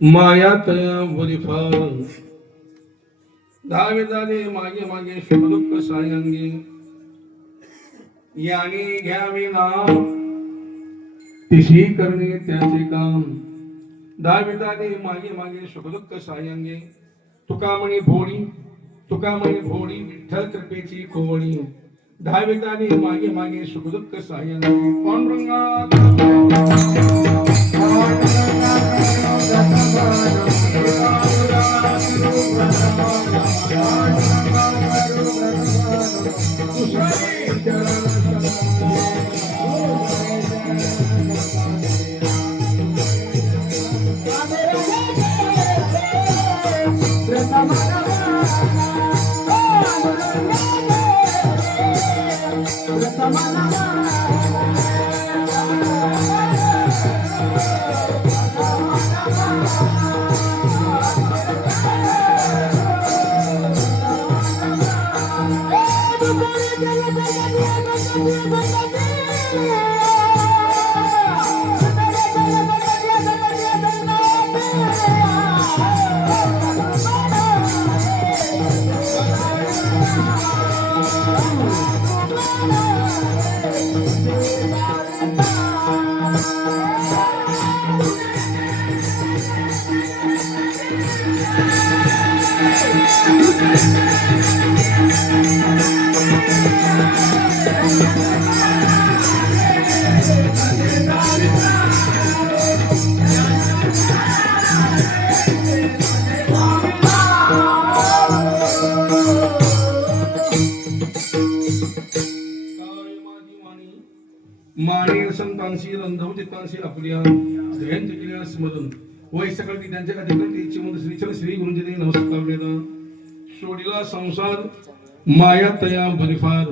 माया तया वरी फार धावे झाले मागे मागे सुखदुःख सायंगी याने घ्यावे नाम तिशी करणे त्याचे काम धावे झाले मागे मागे सुखदुःख सायंगी तुका म्हणे भोळी तुका म्हणे भोळी विठ्ठल कृपेची कोवळी धावे झाले मागे मागे सुखदुःख सायंगी माने संतांशी रंधवचितांशी आपल्या ध्येयांचे केलेल्या स्मरण वय सकळती त्यांच्या अधिकृतीची म्हणून श्रीचरण श्री गुरुजी नमस्कार वेदा सोडिला संसार माया तया बरीफार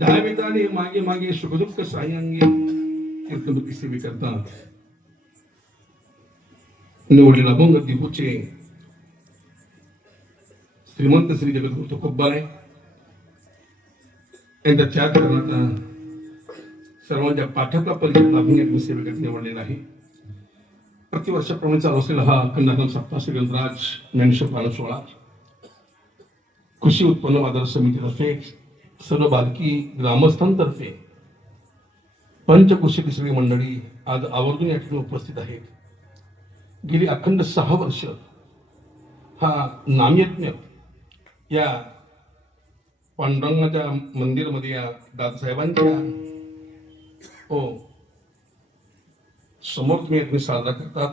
धावेताने मागे मागे सुखदुःख सायंगी कीर्तनपती सेवे करतात निवडलेला भंग दिपूचे श्रीमंत श्री जगद्गुरु तुकोबाराय यांच्या त्याग करण्याचा सर्वांच्या पाठकला परिचय अभिनय सेवेकरता निवडलेला आहे. प्रतिवर्षाप्रमाणे चालू असलेला हा अखंड सप्ताह श्री ग्रंथराज ज्ञानेश्वर पालन सोहळा कृषी उत्पन्न बाजार समितीतर्फे सर्व बालकी ग्रामस्थांतर्फे पंचकृषी सगळी मंडळी आज आवर्जून या ठिकाणी उपस्थित आहेत. गेली अखंड 6 वर्ष हा नामयज्ञ या पांडुरंगाच्या मंदिरमध्ये या दादासाहेबांच्या समोर तुम्ही यज्ञ साजरा करतात.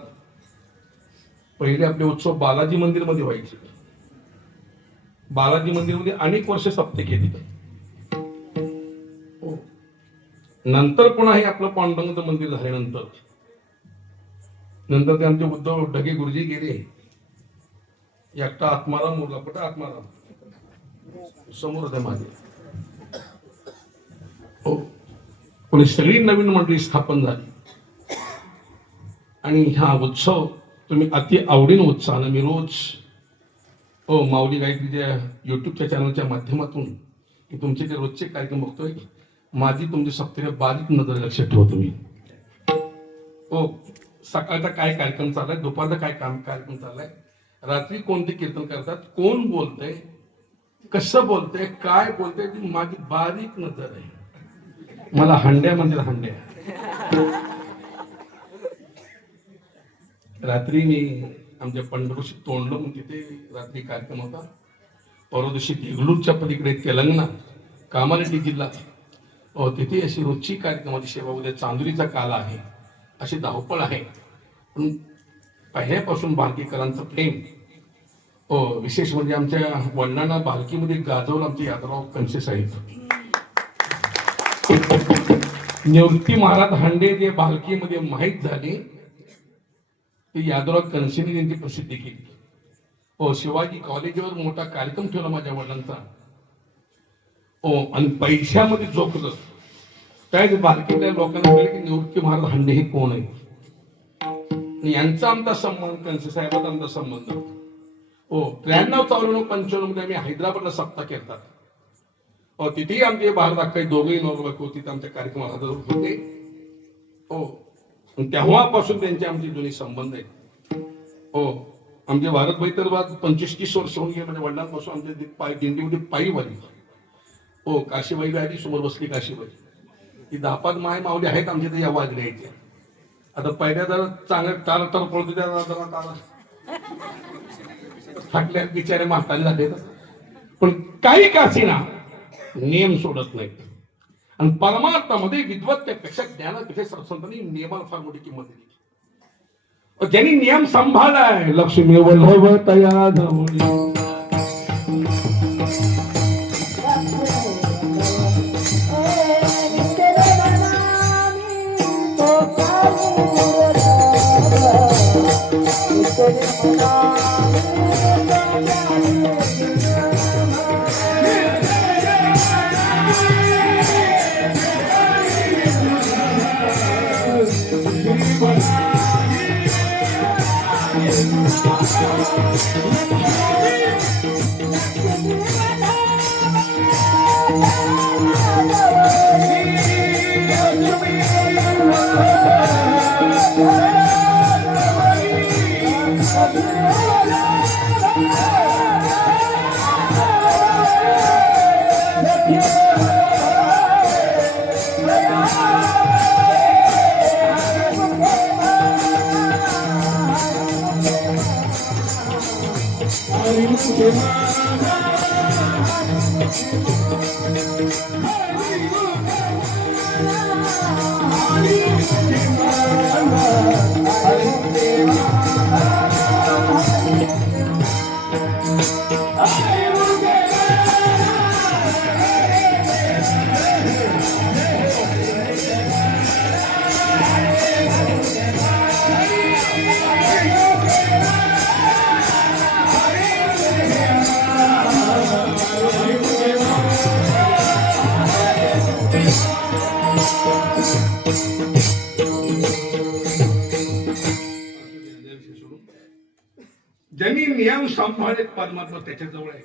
पहिले आपले उत्सव बालाजी मंदिरमध्ये व्हायचे. बालाजी मंदिरमध्ये अनेक वर्ष सप्ते केली. नंतर पुन्हा हे आपलं पांडुरंगाचं मंदिर झाल्यानंतर नंतर ते आमचे उद्धव ढगे गुरुजी गेले. एकटा आत्माराम मुरगापटा आत्माराम समोर होते माझे. पण सगळी नवीन मंडळी स्थापन झाली आणि हा उत्सव तुम्ही अति आवडीनं उत्साहानं मी रोज माऊली गायत्रीच्या युट्यूबच्या चॅनलच्या माध्यमातून तुमचे जे रोजचे कार्यक्रम बघतोय. माझी तुमची सप्तक बारीक नजर लक्षात ठेवा तुम्ही. सकाळचा काय कार्यक्रम चाललाय, दुपारचा काय कार्यक्रम चाललाय, रात्री कोणते कीर्तन करतात, कोण बोलतंय, कसं बोलतंय, काय बोलतंय, ती माझी बारीक नजर आहे. मला हंड्या म्हणजे हंड्या. रात्री मी आमच्या पंढरपूरशी तोंडलो म्हणून तिथे रात्री कार्यक्रम होता. परवा दिवशी देगलूरच्या पलीकडे तेलंगणा कामारेड्डी जिल्हा तिथे अशी रोजची कार्यक्रमाची सेवा. उद्या चांदुरीचा काला आहे, अशी धावपळ आहे. पण पहिल्यापासून बालकीकरांचं प्रेम विशेष म्हणजे आमच्या वडिलांना बालकीमध्ये गाजवलं आमचे यादवराव कणसे साहेब. निवृत्ती महाराज हांडे जे बालकीमध्ये माहीत झाले ते यादवराव कणसेने त्यांची प्रसिद्धी केली. शिवाजी कॉलेजवर मोठा कार्यक्रम ठेवला माझ्या वडिलांचा. आणि पैशामध्ये झोपलं. त्याच बालकीतल्या लोकांना कळलं की निवृत्ती महाराज हांडे हे कोण आहे. यांचा आमचा संबंध, कणसे साहेबांचा आमचा संबंध. 93-94 मध्ये आम्ही हैदराबादला सप्ताह केला. तिथेही आमचे भारत काही दोघेही नवरबायको तिथे आमच्या कार्यक्रमात हजर होते. तेव्हापासून त्यांचे आमचे जुने संबंध आहेत. हो, आमचे भारतभाई तर बाद 25-30 वर्ष होऊन गेले. म्हणजे वडिलांपासून आमच्या पाय दिंडीमध्ये पायी वाली. हो, काशीबाई आधी समोर बसली. काशीबाई ही 10-5 माय मावली आहेत आमच्या ते या वाजण्याच्या. आता पहिल्या जरा चांगलं तार तर पळतो त्या जरा फाटल्या बिचारे म्हातारे झाले. पण काही काशीना नियम सोडत नाहीत. आणि परमार्थामध्ये विद्वत्तेपेक्षा ज्ञानापेक्षा संतांनी नियमाला फार मोठी किंमत दिली. ज्यांनी नियम सांभाळलाय लक्ष्मी वल्लभ तया जवळ. ज्यांनी नियम सांभाळले परमात्मा त्याच्या जवळ आहे.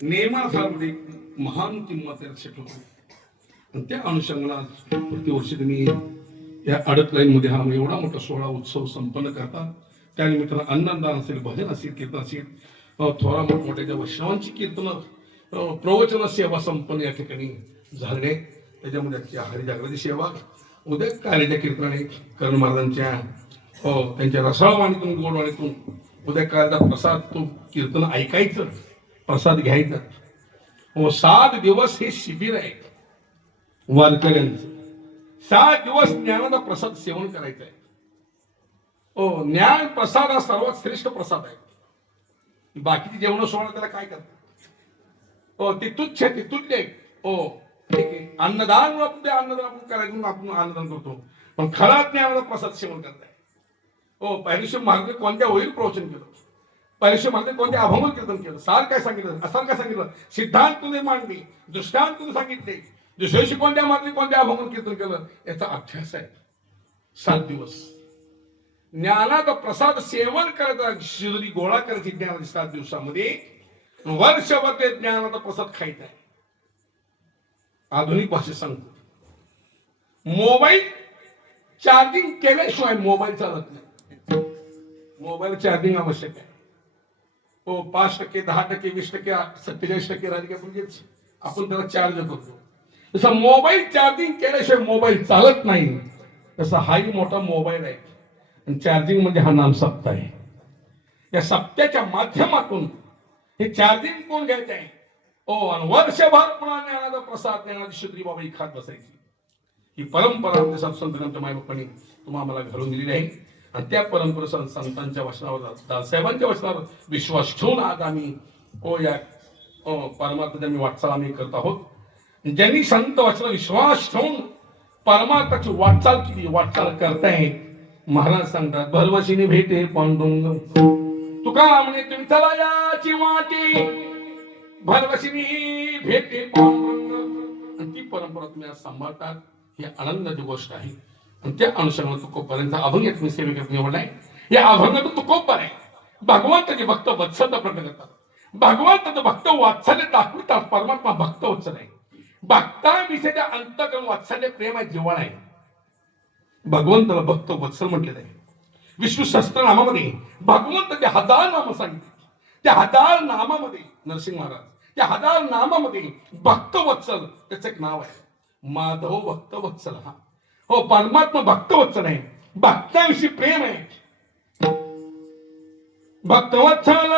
नियमासाठी महान किंमत लक्षात ठेवतो. त्या अनुषंगाला प्रतिवर्षी तुम्ही या अडत लाईन मध्ये हा एवढा मोठा सोहळा उत्सव संपन्न करतात. त्यानिमित्तानं अन्नदान असेल, भजन असेल, कीर्तन असेल, थोडा मोठमोठ्या वैष्णवांची कीर्तन, प्रवचन सेवा संपन्न या ठिकाणी झाले. त्याच्यामध्ये हरिजागराची सेवा, उद्या कालीच्या कीर्तनाने कर्ण महाराजांच्या त्यांच्या रसाळवाणीतून गोडवाणीतून उद्या काळचा प्रसाद तो कीर्तन ऐकायचं, प्रसाद घ्यायचा. 7 दिवस हे शिबिर आहे वारकऱ्यांचं. 7 दिवस ज्ञानाचा प्रसाद सेवन करायचा आहे. ज्ञान प्रसाद हा सर्वात श्रेष्ठ प्रसाद आहे. बाकीची जेवण सोडा त्याला काय करतात? ते तुच्छ ते तुल्य. ठीक आहे, अन्नदान अन्नदान आपण करायचं, आपण अन्नदान करतो. पण खरा ज्ञानाचा प्रसाद सेवन करताय. पहिल्याशी महाराज कोणत्या होईल प्रवचन केलं, पहिल्याशी महाराज कोणत्या अभंग कीर्तन केलं, सार काय सांगितलं, असार काय सांगितलं, सिद्धांत तुने मांडली, दृष्टांत तुने सांगितले, दुसऱ्याशी कोणत्या महाराज कोणत्या अभंग कीर्तन केलं, याचा अभ्यास आहे. 7 दिवस ज्ञानाचा प्रसाद सेवन करायचा, शिजरी गोळा करायची ज्ञानाची 7 दिवसामध्ये. वर्षभर ते ज्ञानाचा प्रसाद खायचा आहे. आधुनिक भाषेत सांगतो, मोबाईल चार्जिंग केल्याशिवाय मोबाईल चालत नाही. मोबाईल चार्जिंग आवश्यक आहे. 5%, 10%, 20%, 47% राहिली म्हणजेच आपण त्याला चार्ज करतो. जसं मोबाईल चार्जिंग केल्याशिवाय मोबाईल चालत नाही, तसा हाही मोठा मोबाईल आहे. आणि चार्जिंग म्हणजे हा नाम सप्ता आहे. या सप्त्याच्या माध्यमातून हे चार्जिंग कोण घ्यायचं आहे? आणि वर्षभर पुन्हा ज्ञानाचा प्रसाद, ज्ञानाची शिद्री बाबा ही खात बसायची. ही परंपरा आमच्या संतांच्या मायबापांनी तुम्हाला घडवून दिलेली आहे. आणि त्या परंपरेनुसार संतांच्या वचनावर, दादासाहेबांच्या वचनावर विश्वास ठेवून आज आम्ही या परमार्थाची आम्ही वाटचाल आम्ही करत आहोत. ज्यांनी संत वचनावर विश्वास ठेवून परमार्थाची वाटचाल केली, वाटचाल करताय. महाराज सांगतात, भरवशीने भेटे पांडुरंग, तुका म्हणे तुम्ही चला याची वाटे, भरवशीने भेटे पांडुरंग. आणि ती परंपरा तुम्ही आज सांभाळतात, ही आनंदाची गोष्ट आहे. आणि त्या अनुषंगाने तुकोबारांचा अभंग तुम्ही सेवेकरता निवडलाय. या अभंगातून तुकोबार आहे भगवंताचे भक्त वत्सलता प्रकट करतात. भगवंताचे भक्त वात्सल्य दाखवतात. परमात्मा भक्त वत्सल आहे. भक्ताविषयीच्या अंतकरण वात्सल्य प्रेम आहे, जिव्हाळा आहे. भगवंताला भक्त वत्सल म्हटलेलं आहे. विष्णू सहस्त्रनामामध्ये भगवंताचे 1000 नाम सांगितले. त्या 1000 नामामध्ये नरसिंह महाराज, त्या 1000 नामामध्ये भक्तवत्सल त्याचं एक नाव आहे, माधव भक्तवत्सल. हा हो, परमात्मा भक्तवत्सल आहे, भक्तांविषयी प्रेम आहे. भक्तवत्सल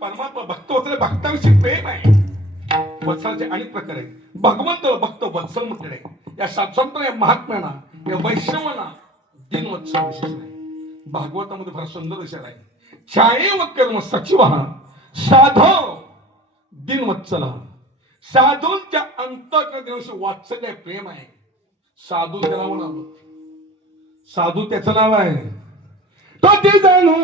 परमात्मा भक्त होते, भक्तांविषयी प्रेम आहे. वत्सलाचे अनेक प्रकार आहेत. भगवंत भक्त वत्सल म्हटले. या संत या महात्म्याना, या वैष्णवांना दिनवत्सल विशेष आहे. भागवतामध्ये फार सुंदर विषय आहे. छाये व कर्म सचिव साधव दिनवत्सल. साधूंच्या अंतःकरणाविषयी वात्सल्य प्रेम आहे. साधू त्याला म्हणावं, साधू त्याचं नाव आहे. तो ते जाणू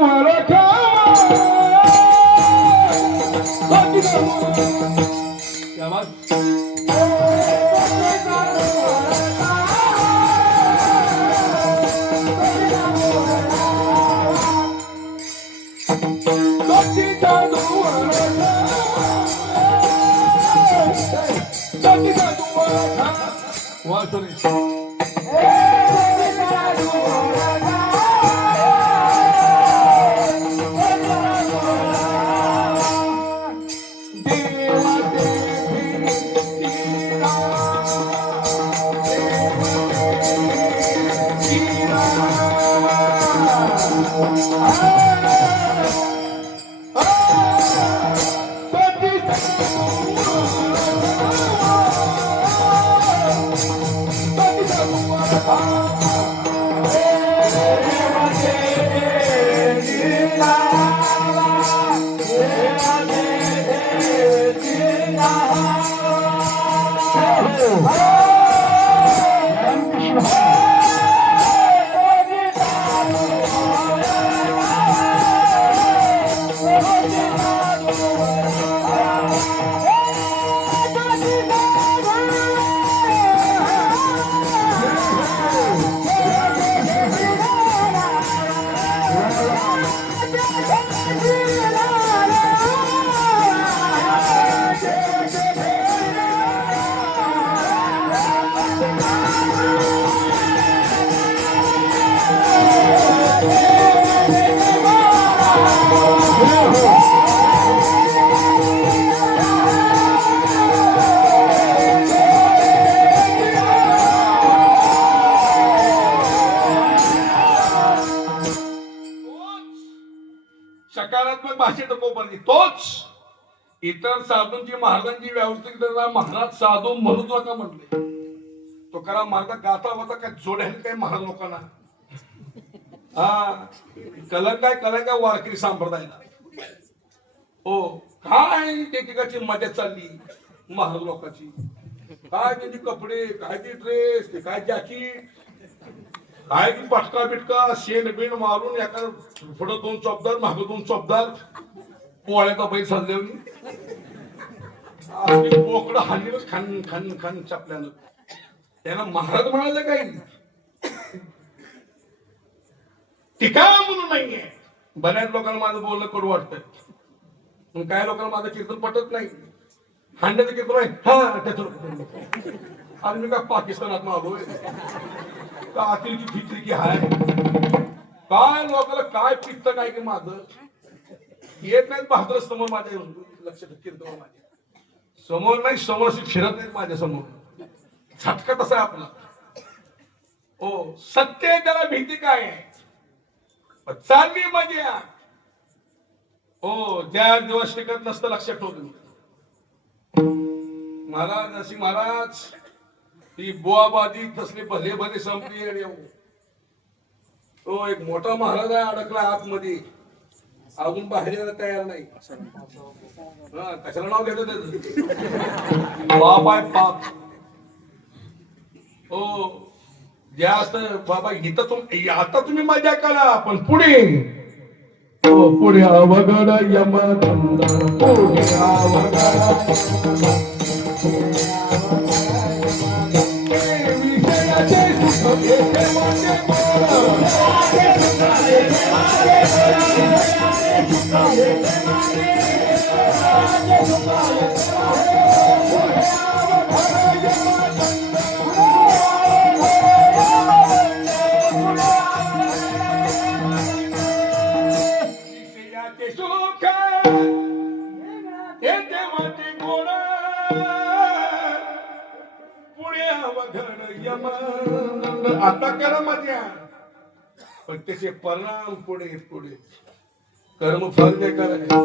सकारात्मक भाषेत कोपर्दी तोच इतर साधूंची महाराजांची व्यवस्थित महाराज साधू म्हणूच नका म्हटले. तो करा महाराज गाता वाचा काय जोडेल काय महाराज लोकांना. हा कलंक काय वारकरी संप्रदायाला. हो काय एकेकाची मजा चालली महाराज लोकांची. काय त्यांचे कपडे, काय ते ड्रेस, ते काय जॅकेट, काय ती पटका बिटका शेण बिण मारून एका पुढं 2 चौपदार मागं 2 चौपदार पोळ्याचा बैल साधल्यावर पोकड हानी खान खान खान चपल्यानं. त्यांना महाराज म्हणायचं काही टीका म्हणून नाहीये. बऱ्याच लोकांना माझं बोलणं कडू वाटतंय. पण काय लोकांना माझं कीर्तन पटत नाही. हांड्याचं कीर्तन आहे हा त्याचं. आज मी काय पाकिस्तानात आलोय का आतिलची फित्री की हाय काय लोकांना काय पित्त काय की माझं येत नाही. बहादर समोर माझ्या लक्षात कीर्तन माझ्या समोर नाही, समोर अशी फिरत नाही माझ्या समोर. झटका तसा आहे आपला. हो, सत्य त्याला भीती काय आहे, चालली मजा. हो, ज्या दिवस टिकत नसतं लक्षात ठेवतो मी. महाराज नरसिंह महाराज ती बुवाबादी तसली भले भले संपली. आणि तो एक मोठा महाराज आहे अडकला आतमध्ये, अजून बाहेर यायला तयार नाही. कशाला नाव घेतो त्याचं, बाप आहे बाप. हो, जास्त बाबा इथं आता तुम्ही मजा करा, पण पुढे पुढे अवघड यमधंदा, पुढे अवघड विषयाचे सुख येते मोठे आता करा मजा, पण त्याचे परिणाम पुढे पुढे कर्मफल ते करायचे.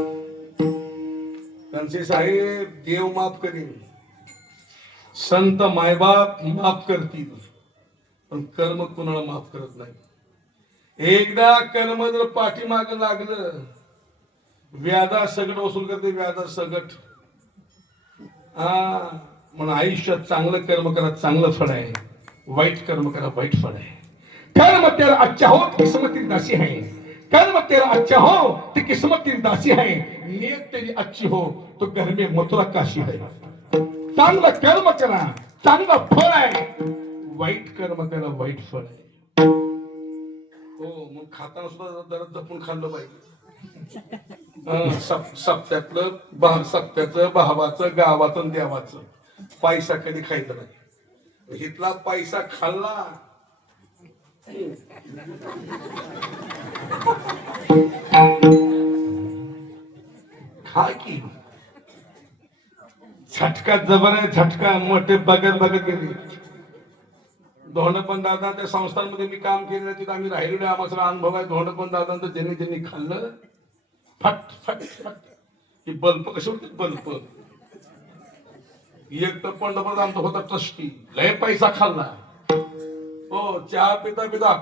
त्यांचे साहेब देव माफ करीन, संत मायबाप माफ करतील, पण कर्म कुणाला माफ करत नाही. एकदा कर्म जर पाठीमाग लागलं, व्याजा सगट वसूल करते, व्याजा सगट. म्हणून आयुष्यात चांगलं कर्म करा, चांगलं फळ आहे. वाईट कर्म करा, वाईट फळ आहे. कर्म तेरा अच्छा हो तो किस्मत तेरी दासी है, कर्म तेरा अच्छा हो तो किस्मत तेरी दासी है, नीयत तेरी अच्छी हो तो घर में मथुरा काशी है. चांगलं कर्म करा, चांगलं फळ आहे. वाईट कर्म करा, वाईट फळ आहे. हो, मग खाताना सुद्धा जरा जपून खाल्लं पाहिजे. सप्त्यातलं सप्त्याचं, भावाचं, गावाचं, देवाचं पैसा कधी खायचा नाही. हितला पैसा खाल्ला खा की झटका जबर आहे, झटका मोठे बघत बघत गेले. धोंडपण दादा त्या संस्थांमध्ये मी काम केलेलं, तिथं आम्ही राहिलेलो, आम्हाला सगळा अनुभव आहे. धोंडपण दादांचं ज्यांनी ज्यांनी खाल्लं फट फट फट, ही बल्ब कसे होते बल्ब. एक तर पंढरपूर आमचा होता ट्रस्टी, लय पैसा खाल्ला. हो, चहा पिता पिता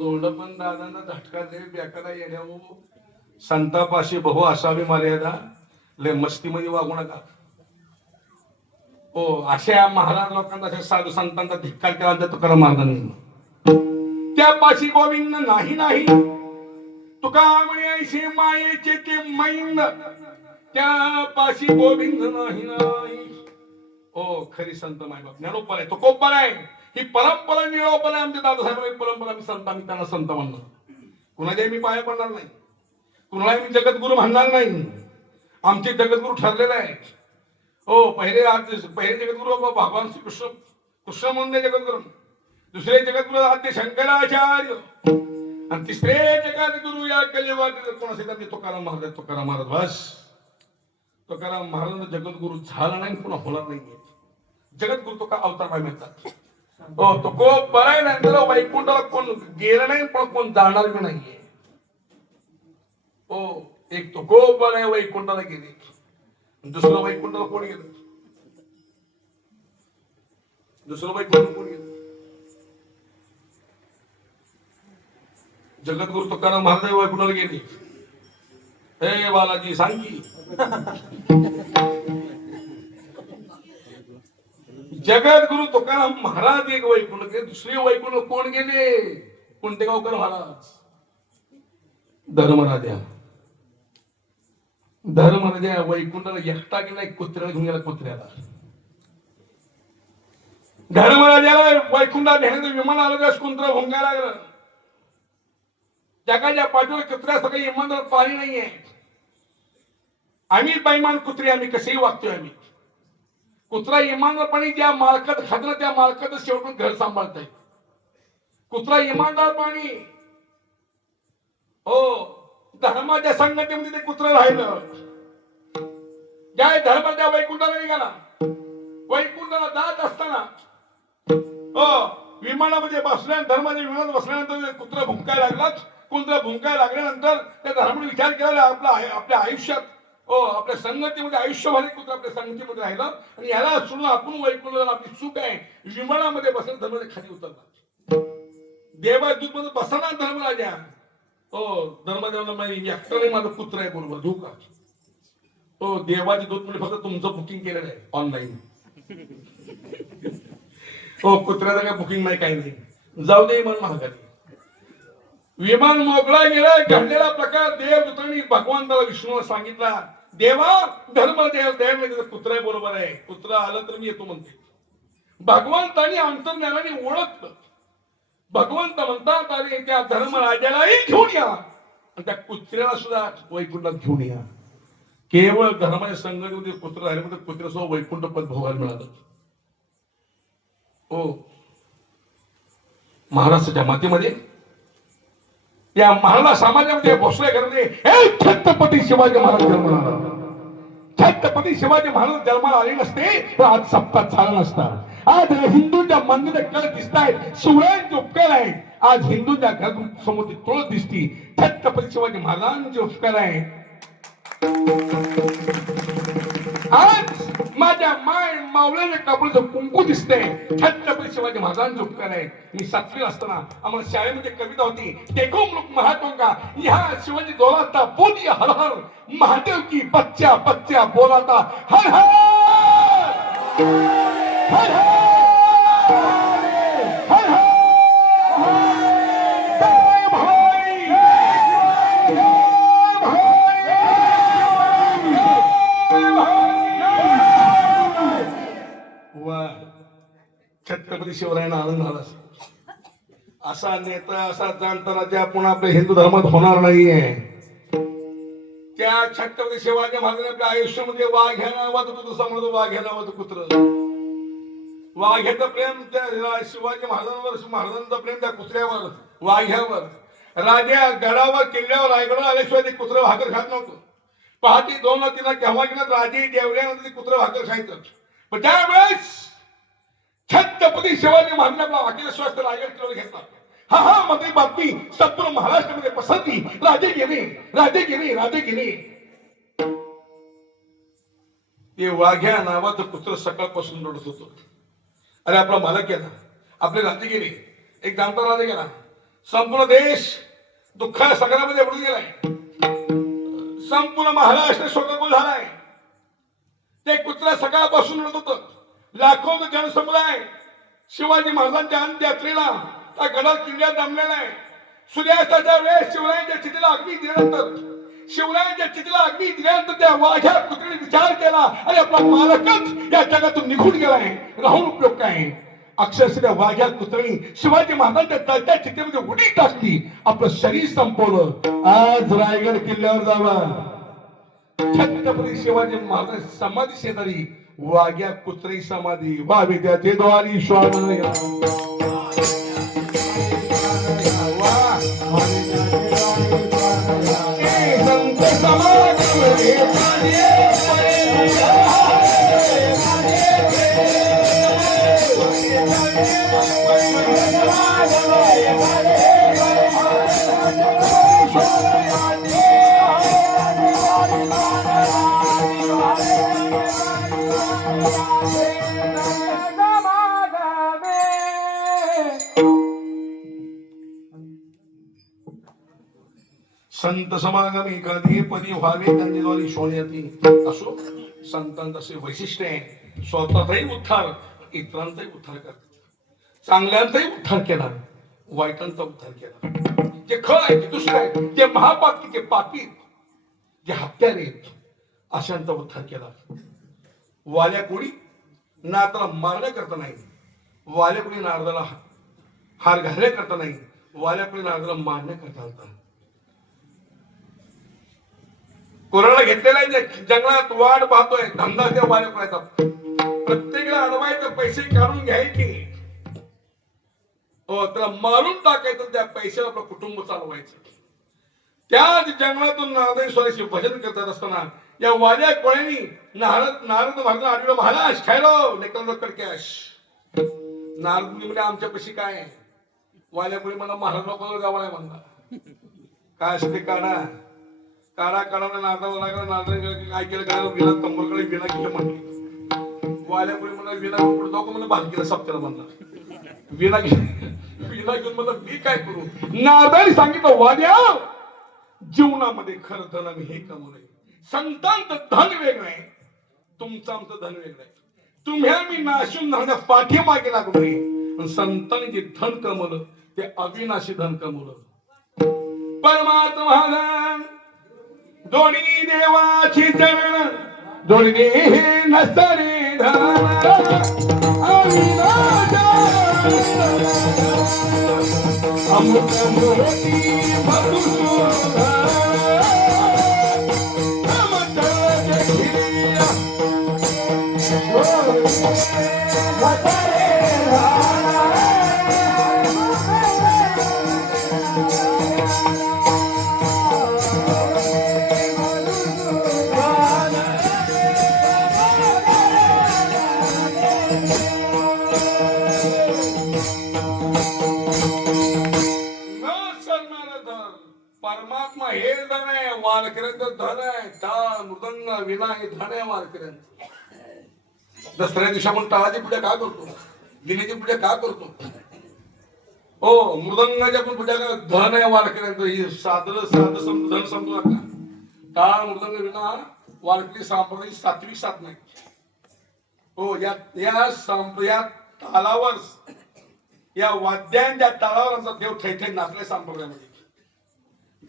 धोंडपण दादांना झटका दे बेकाला येण्या. संतापाशी बहु असावी मर्यादा, लय मस्तीमध्ये वागू नका. हो, अशा महाराज लोकांचा, अशा साधू संतांचा धिक्कार केला तुकाराम महाराजांनी. त्या पाशी गोविंद नाही नाही, तुका म्हणे ऐशी मायेचे ते मैंद, त्या पाशी गोविंद नाही नाही. हो, खरी संत मायबाप ज्ञानोपर आहे, तो कोपर आहे. ही परंपरा निळोपर आहे. आमच्या दादासाहेब परंपरा, मी संत, आम्ही त्यांना संत म्हणणार. कुणालाही मी पाया पडणार नाही, कुणालाही मी जगद्गुरु म्हणणार नाही. आमचे जगद्गुरु ठरलेले आहे. हो, पहिले जगद्गुरु भगवान श्री कृष्ण, कृष्ण म्हणून जगद्गुरु. दुसरे जगद्गुरु आद्य शंकराचार्य, आणि तिसरे जगद्गुरु या कलियुगात कोण असेल तर तुकाराम महाराज. तुकाराम महाराज बस. तुकाराम महाराज जगद्गुरु झाला नाही, पुन्हा होणार नाहीये. जगद्गुरु तो का अवतार पाय मिळतात. हो, तो को बराय नंतर वैकुंठाला कोण गेलं नाही, पण कोण जाणार बी नाहीये. हो, एक तो को बराय वैकुंठाला गेले, दुसरं वैकुंठाला कोण गेलं, दुसरं वैकुंठ कोण गेलं. जगद्गुरु तुकाराम महाराज वैकुंठाला गेले. हे बालाजी सांग की, जगद्गुरु तुकाराम महाराज एक वैकुंठ गेले, दुसरे वैकुंठ कोण गेले. कुंटेगावकर महाराज, धर्मराजा. धर्मराजा वैकुंठाला एकटा गेला, कुत्र्याला घेऊन गेला. कुत्र्याला, धर्मराजाला वैकुंठात नेण्याचं विमान आलं का कुंत्र भोंगायला लागलं. जगाच्या पाठीवर कुत्र्या सगळं इमानदार पाणी नाहीये. आम्ही बैमान कुत्रे, आम्ही कसेही वागतोय. आम्ही कुत्रा इमानदारपणे ज्या मालकात खातं त्या मालकात शेवटून घर सांभाळताय. कुत्रा इमानदारपणे, हो, धर्माच्या संघटनेमध्ये ते कुत्र राहिलं. ज्या धर्माच्या वैकुंठाला निघाला, वैकुंठाला जात असताना विमानामध्ये बसल्या, धर्माच्या विमानात बसल्यानंतर कुत्रा भुंकायला लागलाच. कुत्रा भुंकायला लागल्यानंतर त्या धर्माने विचार केला, आपल्या आयुष्यात आपल्या संगतीमध्ये आयुष्यभर कुत्रा आपल्या संगतीमध्ये राहिला आणि याला सोडून आपण वैकुंठाला आपली चूक आहे. विमानामध्ये बसल्या धर्माच्या खाली उतरला. देवादूत मध्ये बसणार धर्मराजा. धर्मदेवाला एकट्याने माझं कुत्र आहे बरोबर घेऊ का? देवाचे दूत म्हणजे फक्त तुमचं बुकिंग केलेलं आहे ऑनलाईन. कुत्र्याचं काय बुकिंग नाही, काही नाही. जाऊ दे मन महागारी. विमान मोकळा गेला. घडलेला प्रकार देवदूतांनी भगवंताला विष्णूला सांगितला. देवा, धर्मदेव त्यामध्ये कुत्रा बरोबर आहे, कुत्रा आलं तर मी येतो म्हणते. भगवंतानी अंतर्ज्ञानाने ओळखलं. भगवंत म्हणतात अरे त्या धर्मराजालाही घेऊन या आणि त्या कुत्र्याला सुद्धा वैकुंठात घेऊन या. केवळ धर्माच्या संगतीमध्ये कुत्र राहिले म्हणजे कुत्र्यासोबत वैकुंठ पद भोगायला मिळालं. महाराष्ट्राच्या मातीमध्ये या महाराज समाजामध्ये भोसले करणे छत्रपती शिवाजी महाराज जन्माला. छत्रपती शिवाजी महाराज जन्माला आले नसते तर आज सप्ताह झाला नसता. आज हिंदूंच्या मंदिरात कळ दिसत आहेत, शिवरायांचे उपकार आहेत. आज हिंदूंच्या घरासमोर तुळस दिसती, छत्रपती शिवाजी महाराजांचे उपकार आहे. आज माझ्या माय मावळ्याच्या कपड्याचं कुंकू दिसतंय, छत्रपती शिवाजी महाराजांचे उपकार आहे. मी 7वी असताना आम्हाला शाळेमध्ये कविता होती, देखो मुल्क महात्मा का यहाँ शिवाजी बोलाता बोली हर हर, महादेव की बच्चा बच्चा बोलाता हर हर हर हर हर हर. छत्रपती शिवरायांना आनंद झाला. असा नेता, असा जाणता राजा पुन्हा आपल्या हिंदू धर्मात होणार नाहीये. त्या छत्रपती शिवाजी महाराजांनी आपल्या आयुष्यामध्ये वाघ्या नावाचं कुत्र सांभाळतो. वाघ्या नावाचं कुत्र. वाघ्याचं प्रेम त्या शिवाजी महाराजांवर, महाराजांचं प्रेम त्या कुत्र्यावर, वाघ्यावर. राजा गडावर किल्ल्यावर रायगडावर आल्याशिवाय ते कुत्र भाकर खात नव्हतं. पहाटे 2ला 3ला केव्हा गेला राजे जेवल्यानंतर ते कुत्र भाकर खायचं. पण त्यावेळेस छत्रपती शिवाजी महाराजांना वाकेला श्वास रायगड किल्ल्यावर घेतला. हा मध्ये बातमी संपूर्ण महाराष्ट्रामध्ये पसरली. राजे गेले, राजे गेले, राजे गेले. ते वाघ्या नावाचं कुत्र सकाळपासून रडत होतं. अरे आपला मालक गेला, आपले राजे गेले, एक जाणता राजा गेला. संपूर्ण देश दुःखा सगळ्यामध्ये बुडून गेलाय. संपूर्ण महाराष्ट्र शोकाकुल झालाय. ते कुत्रा सकाळपासून रडत होतं. लाखोंचा जनसमुदाय शिवाजी महाराजांच्या अंत्ययात्रेला त्या गडावर किल्ल्यात जमलेला आहे. सूर्यास्ताच्या वेळेस शिवरायांच्या चितेला अग्नी दिल्यानंतर, शिवरायांच्या चितेला अग्नी दिल्यानंतर त्या वाघ्या कुत्र्याने विचार केला, अरे आपला मालकच या जगातून निघून गेलाय, राहून उपयोग काय. अक्षरशः त्या वाघ्या कुत्र्याने शिवाजी महाराजांच्या तळत्या चितेमध्ये उडी टाकली, आपलं शरीर संपवलं. आज रायगड किल्ल्यावर जावा, छत्रपती शिवाजी महाराज समाधी शेजारी वाघ्या कुत्री समाधी व्हावी त्याचे द्वारी श्वान. संत समागमी कधी पदी व्हावे त्यांनी शोण्याती. असो संतांचं असे वैशिष्ट्य आहे, स्वतःचाही उद्धार, इतरांचाही उद्धार करतात. चांगल्यांचाही उद्धार केला, वाईटांचा उद्धार केला. जे खळ आहे, जे दुष्ट आहे, जे महापापी, जे पापी, जे हत्यारे, अशांचा उद्धार केला. वाल्या कोळी नारदाला मारण्याकरता नाही, वाल्या कोळी नारदाला हार घालण्याकरता नाही, वाल्या कोळी नारदाला मारण्याकरता होता. कोरोना घेतलेला आहे, जंगलात वाट पाहतोय, धंदा त्या वाल्या कोळ्याचा. प्रत्येकाला अडवायचं, पैसे काढून घ्यायचे, त्याला मारून टाकायचं, त्या पैशाला आपलं कुटुंब चालवायचं. त्याच जंगलातून नारदेश्वराशी भजन करत असताना या वाल्या कोळ्यांनी नारद महाराज आडविला, महाराज खायलो लेकर कडक्याश. नारद म्हणजे आमच्यापाशी काय वाल्या कोळी मला महाराज लोकांना गावा नाही म्हणला. काय असते काढा काढा काढा नारदाला लागला. नारद काय केलं काय विना कंबरकडे विना केलं म्हणली. वाल्या कोळी मला विना पुढे जाऊ मला भात केला सप्त्याला म्हणला. विना घेऊन मला मी काय करू. नारदाने सांगितलं वाल्या जीवनामध्ये खरं धन आणि हे कमवलंय. संतांचं धन वेगळं आहे, तुमचं आमचं धन वेगळं आहे. तुम्ही मी नाशून धरण्या पाठीमागे लागलोय. संतांनी जे धन कमवलं ते अविनाशी धन कमवलं. परमात्मा धन दोन्ही देवाची चरण दोन्ही नसरे धन अविनाश अमृत मोती मधुसूदन परमात्मा हे धन आहे, वारकऱ्यांचं धन आहे. टाळ मृदंग विना हे धन आहे वारकऱ्यांचं. दसऱ्या दिवशी आपण टाळाची पूजा का करतो, विनेची पूजा का करतो. हो मृदंगाची आपण पूजा का, धन आहे वारकऱ्यांचं. ही साधन धन समजू नका. टाळ मृदंग विना वारकरी संप्रदायाची सात्विक साथ नाही. हो या तालावर या वाद्यांच्या तालावर आमचा देव थैथै नाचले संप्रदायामध्ये.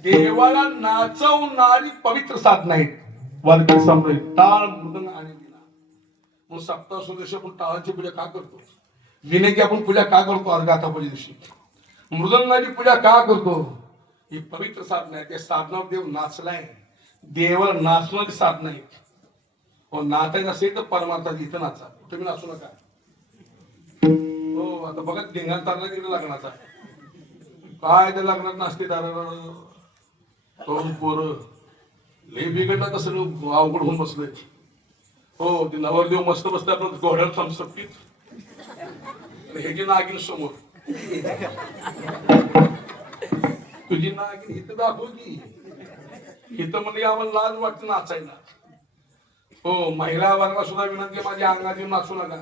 देवाला नाचवणारी पवित्र साथ नाही वारकरी संप्रदाय टाळ मृदंग आणि विना. मग सप्ताह दिवशी आपण टाळाची पूजा का करतो, विनेची आपण पूजा का करतो, अर्घातापाच्या दिवशी मृदंगाची पूजा का करतो. ही पवित्र साधना आहे. त्या साधनावर देव नाचलाय. देवाला नाचणारी साधना आहे. हो नाचायचं असेल तर परमात्मा इथं नाचा, तुम्ही नाचू नका. हो आता बघा धिंगाण चालला तिकडे लग्नाचा काय त्या लग्नात नाचते दारा पोरं लय बिघडला तसं अवघड होऊन बसलंय. हो ते नवरदेव मस्त बसते आपलं घोड्यावर समसप्तीत, ह्याची नागिन समोर. तुझी नागिन इथं दाखव की इथं म्हणजे आम्हाला लाज वाटते नाचायला. हो महिला वर्गाला सुद्धा विनंती माझ्या अंगात येऊन नाचू नका.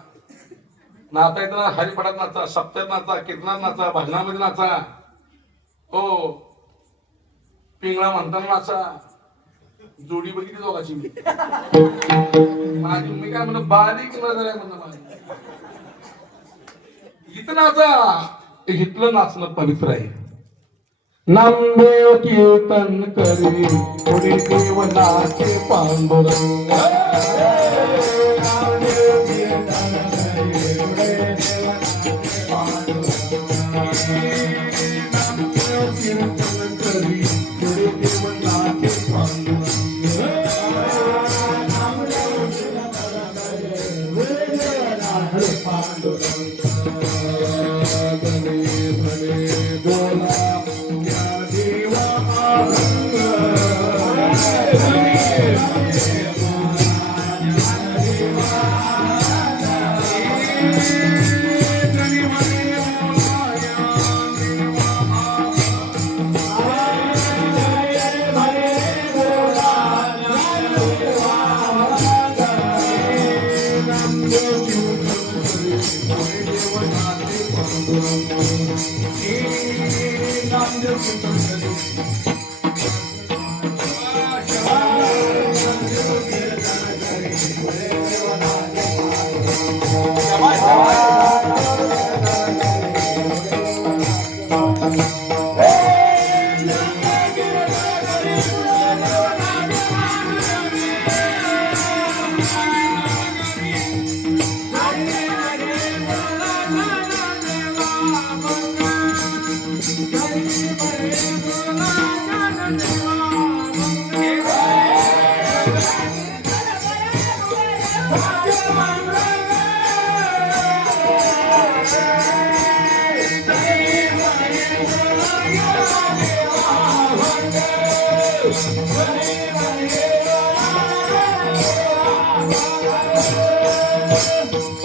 नाचा येतं ना हरिपाठात नाचा, सप्त्यात नाचा, कीर्तनात नाचा, भजनामध्ये नाचा. हो पिंगळा म्हणताना नाचा. जोडी बघितली दोघाची मी माझी मी काय म्हणत बारीक नजर आहे म्हणणं माझी. इथं नाचा, इथलं नाचणं पवित्र आहे. नामदेव कीर्तन करी पुढे देव नाचे पांडुरंग.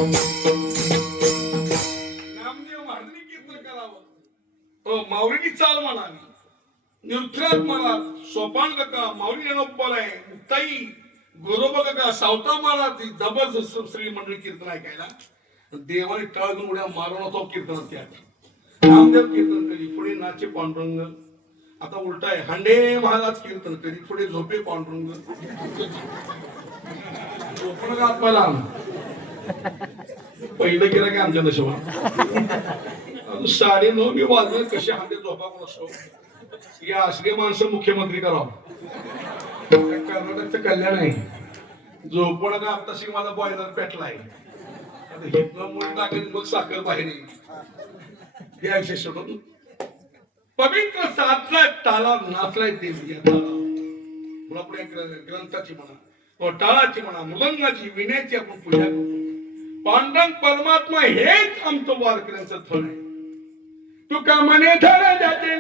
नामदेव महाराजांनी कीर्तन करावं, माऊलीनी चाल म्हणावी, नृत्यात मला सोपान का माऊली बोलाय ताई गोरोबा का सावता मला ती जबरदस्त श्री मंडळी कीर्तन ऐकायला देवाने टाळ घेऊन उड्या मारून होतो कीर्तनात त्या नामदेव कीर्तन करी पुढे नाचे पांडुरंग, आता उलटा आहे हांडे महाराज कीर्तन करी पुढे झोपे पांडुरंग, झोपण का आपल्याला पहिलं गेलं की आमच्या नशिबात 9:30 मी वाजले कसे हांडे झोपा कोण असतो या आश्रय माणसं मुख्यमंत्री करावं, कर्नाटकचं कल्याण आहे, झोपण का आत्ताशी माझा बॉयलर पेटलाय, मुळे टाकेल मग साखर बाहेर या विषय सोडून पवित्र साधलाय ताला नाचलाय देवी पुन्हा पुढे ग्रंथाची म्हणा टाळाची म्हणा मृदंगाची विण्याची आपण पूजा करतो, पांडुरंग परमात्मा हेच आमचं वारकऱ्यांचं धन आहे, तुका म्हणे धन जाते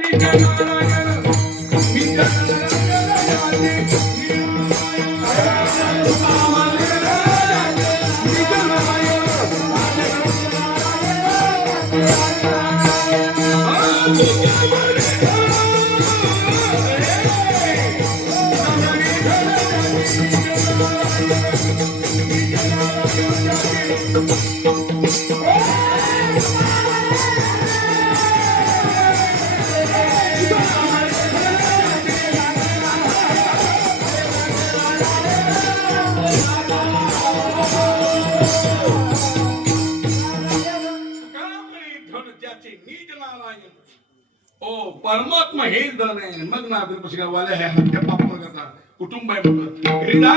परमात्मा हे धन आहे, मग ना वाले करता कुटुंब आहे घरी जा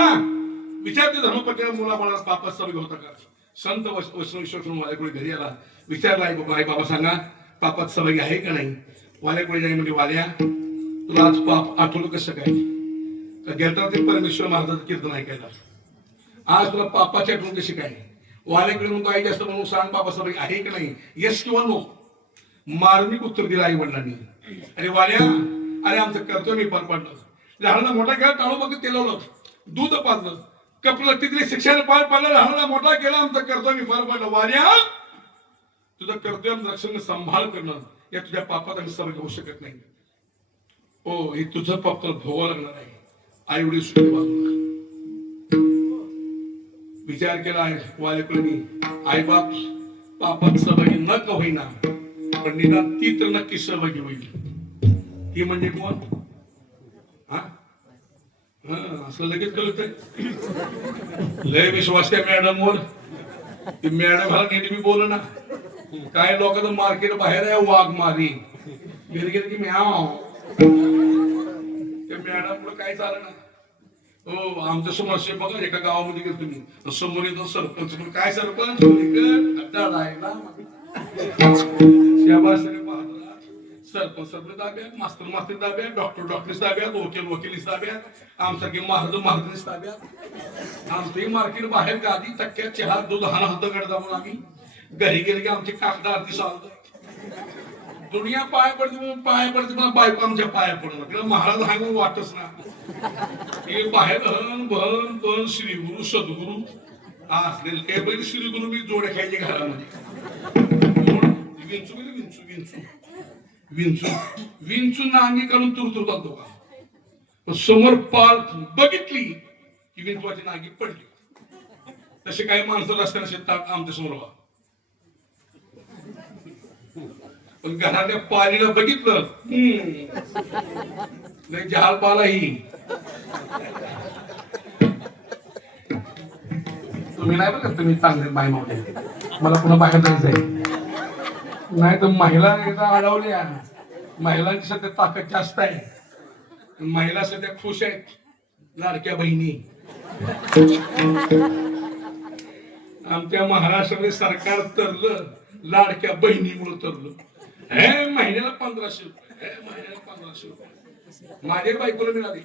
विचारते धर्मपत्नी मुलाबाळास पापात सवय होता का, संत वैष्णव वाल्याकडे घरी आला विचारला आई बाबा सांगा पापात सवय आहे का नाही, वाल्याकडे जाई म्हणजे वाल्या तुला आज पाप आठवलं कसं काय, गेलता ते परमेश्वर महाराजांचं कीर्तन ऐकायला, आज तुला पापाची आठवण कशी काय, वाल्याकडे म्हणतो आई जास्त म्हणून सांग पापा सवय आहे का नाही, यस किंवा नो, मार्मिक उत्तर दिलं आई वडिलांनी, अरे वाल्या अरे आमचं कर्तव्य मी पार पाडलं, लहानाला मोठा केला टाळू बघ तेलवलं दूध पाजलं कपलं तिथले शिक्षण पार पाडलं, लहानाला मोठा केला आमचं कर्तव्य मी पार पाडलं, वाल्या तुझं कर्तव्य रक्षण सांभाळ करणं या तुझ्या पापात आम्ही सवय होऊ शकत नाही, हो हे तुझं पाप तुला भोगावं लागणार आहे, आई वडील सुद्धा बाजूला विचार केला वाल्याकडे आई बाप पापात सहभागी न का होईना पण निदान ती तर नक्की सहभागी होईल, ती म्हणजे कोण, असं लगेच कळत लय विश्वास त्या मॅडमवर, ती मॅडम हाला नीट मी बोल ना, काय लोकांचं मार्केट बाहेर आहे वाघ मारी गेले गेले की म्याव, त्या मॅडम पुढे काय चाललं ना, हो आमच्या समस्या बघा एका गावामध्ये गेलो तुम्ही समोर येतो सरपंच, काय सरपंच सरपंच ताब्यात, मास्तर ताब्यात, डॉक्टर ताब्यात, वकील ताब्यात, आमसारखे महाराज ताब्यात, आमचंही मार्केट बाहेर गादी टक्क्यात चहा दूध हात गडदा आम्ही घरी गेले की आमची कागद आरती चालत, दुनिया पाय पडते मला बायको आमच्या पाया पडणार तिला महाराज हाय म्हणून वाटच ना, हे बाहेर हन भन पण श्रीगुरु सद्गुरु असलेले बैल श्रीगुरु मी जोड्या खायचे घरामध्ये, विंचू विंचू विंचू विंचू विंचू नांगी काढून तुरतुर जातो का, समोर पाल बघितली की विंचवाची नांगी पडली, तसे काही माणसं रस्त्याला शेतात आमच्या समोर पण घरातल्या पालीला बघितलं जहाल पाला ही तुम्ही नाही बघा, तुम्ही चांगले बाय मावले मला पुन्हा बाहेर जायचंय नाही तर महिला एकदा अडवल्या, महिलांची सध्या ताकद जास्त आहे, महिला सध्या खुश आहेत लाडक्या बहिणी, आमच्या महाराष्ट्रामध्ये सरकार तरलं लाडक्या बहिणीमुळे तरलं, हे महिन्याला 1500 रुपये, हे महिन्याला 1500 रुपये, माझ्या बायकोला मिळाली,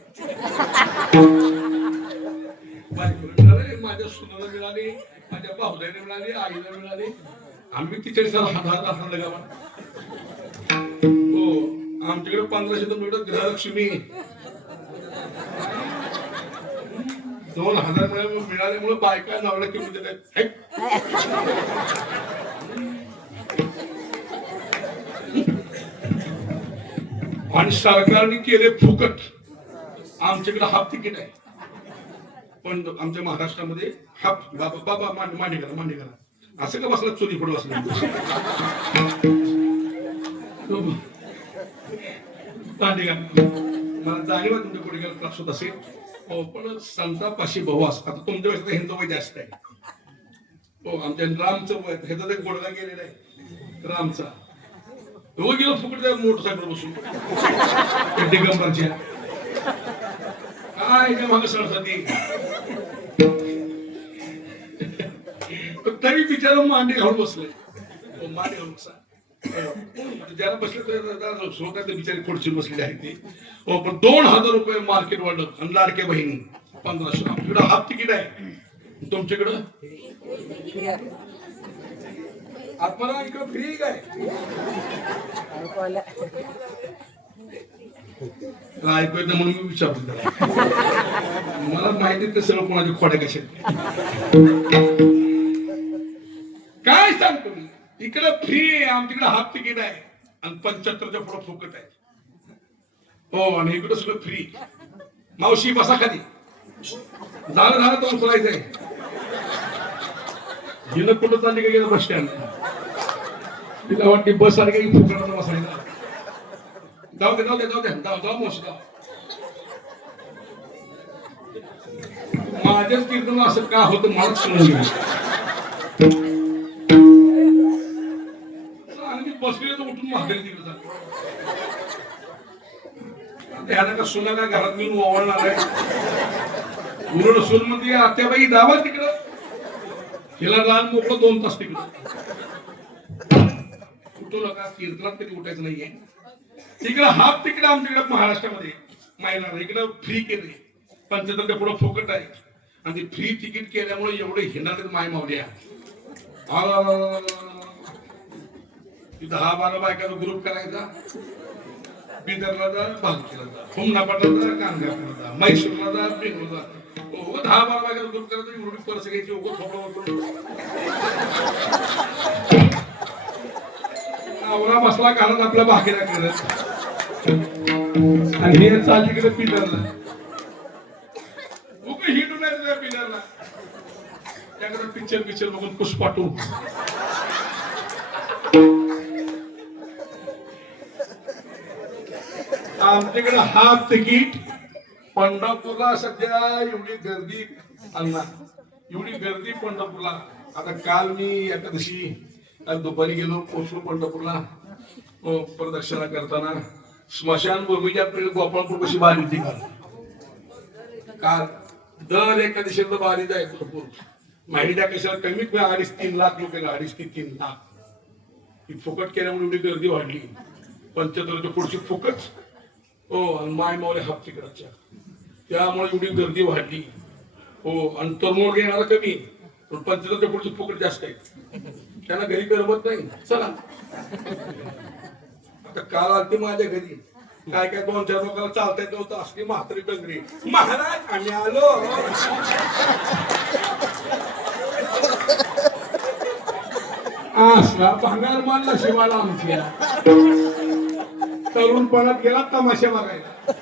बायकोला मिळाले, माझ्या सुनाला मिळाले, माझ्या भाऊजाईला मिळाले, आईला मिळाले, आम्ही तिथे हजार गावात, हो आमच्याकडे 1500 तर मिळत गृहलक्ष्मी, 2000 मिळाल्यामुळे बायका नवरा किंमत देत आहेत. आणि सरकारने केले फुकट. आमच्याकडे हाफ तिकीट आहे, पण आमच्या महाराष्ट्रामध्ये हाफ. बाबा बाबा मांडी करा, मांडी करा. असं का बसला चोरी पुढे बसला? मांडी करा. मला जाणीव आहे तुमच्या गुडघ्याला त्रास होत असेल. हो, पण संतापाशी भाऊ असतात. आता तुमच्या वेळेस ह्यांचं वय जास्त आहे. हो, आमच्या रामचं वय, ह्याचा तर गुडघा गेलेला आहे रामचा. तो गेलो फुकट त्या मोटरसायकल बसून दिगंबरच्या. काय मागे सरस्वती तरी बिचारा मांडी घालून बसले. मांडी घालून ज्याला बसले तर बिचारी खुर्ची बसलेली आहे ती. हो, पण 2000 रुपये मार्केट वाढलं. आणि लाडक्या बहिणी 1500. आमच्याकडं हाफ तिकीट आहे, तुमच्याकडं आत्माला इकडं फ्री काय? ऐकू येत म्हणून मी विचारतो त्याला. मला माहिती ते सगळं कोणाच्या खोड्या कशा. काय सांगतो मी, इकडं फ्री आहे, आमच्याकडे हाफ तिकीट आहे. आणि 75च्या पुढे फुकट आहे. हो, आणि इकडं सगळं फ्री. मावशी बसा खाली. झालं तो उचलायचंय. गेलं कुठं चालली का? गेलं बस स्टँड. तिला वाटते बस आली काही फुकट बसायला. जाऊ दे जाऊ दे जाऊ दे, जाऊ मावशी जाऊ. माझ्याच कीर्तन असं का होतं मला समजलं. आणि मी बसले तर उठून माघारी तिकडे जातो. ह्याला का सुना काय घरात मी ओवाळणार आहे. उरड सून मध्ये आत्याबाई दावा तिकडं. हिला लहान मोकळं 2 तास तिकडं. उठू नका, कीर्तनात कधी उठायचं नाहीये. तिकडं हाफ तिकीट आमच्याकडे महाराष्ट्रामध्ये महिना इकडं फ्री केले. 75च्या पुढे फुकट आहे. आणि ते फ्री तिकीट केल्यामुळे एवढे हिंडाले माय मावल्या. 10-12 बायकाचा ग्रुप करायचा. बिदरला जा, बालकीला जा, हुमनाबादला जा, कानगावला जा, मैसूरला जा, बेंगळूरला जा. 10-12 बायकाचा ग्रुप करायचा. एवढी परस घ्यायची. आवरा बसला घालत आपल्या भाकऱ्या करत. आणि हे चालली गेलं पिलरला. हिंडू नाही तुझ्या पिलरला. त्याकडे पिक्चर बघून पुष्पाटू. आमच्याकडे हाफ तिकीट. पंढरपूरला सध्या एवढी गर्दी अण्णा, एवढी गर्दी पंढरपूरला. आता काल मी एकादशी दुपारी गेलो, पोचलो पंढरपूरला. प्रदक्षिणा करताना स्मशानभूमीच्या गोपाळपूर कशी बारी होती काल. दर एकादशीला बारी जाय भरपूर. महिन्या कशाला कमीत कमी 2.5-3 लाख लोक. 2.5-3 लाख. ही फुकट केल्यामुळे एवढी गर्दी वाढली. 75च्या पुढची फुकट. हो, आणि माय मावले हाफ तिकिटाच्या, त्यामुळे एवढी गर्दी वाढली. हो, आणि तरुण घेणार कमी, पण 75च्या पुढची फुकट जास्त आहे. त्यांना घरी करमत नाही. चला आता काल आलती माझ्या घरी. काय 2-4 लोकांना चालता येत नव्हतं. असली म्हातारी डंगरी. महाराज आम्ही आलो. असला भांगार मानला शिवाला आमच्या. तरुणपणात गेला तमाशा बघायला.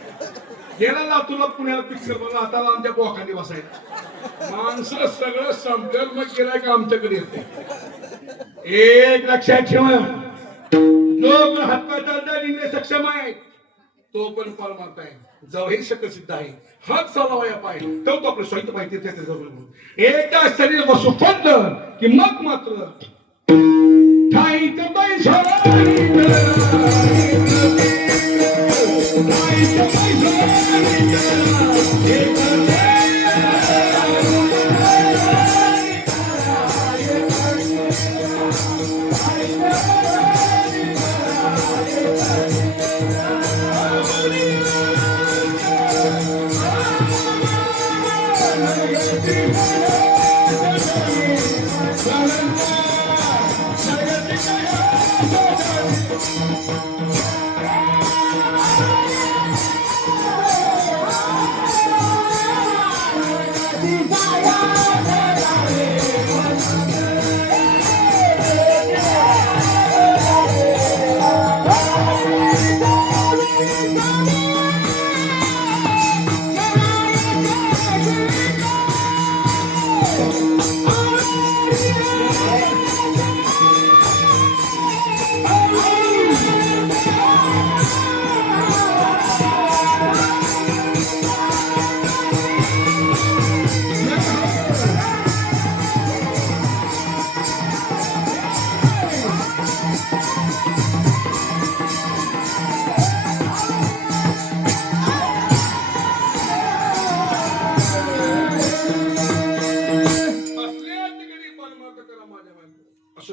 गेला लातूरला, पुण्याला पिक्चर बघा. आता आमच्या बोखांनी बसायला. माणसं सगळं संपलं मग गेलाय का आमच्याकडे येते. एक लक्षात ठेवा, जो हातपाय चालता सक्षम आहे तो पण परमार्थ आहे. जवळ शक्य सिद्ध आहे. हात चालवाया पाय तो आपलं साहित्य माहिती एकदा शरीर बसू पडलं की मग मात्र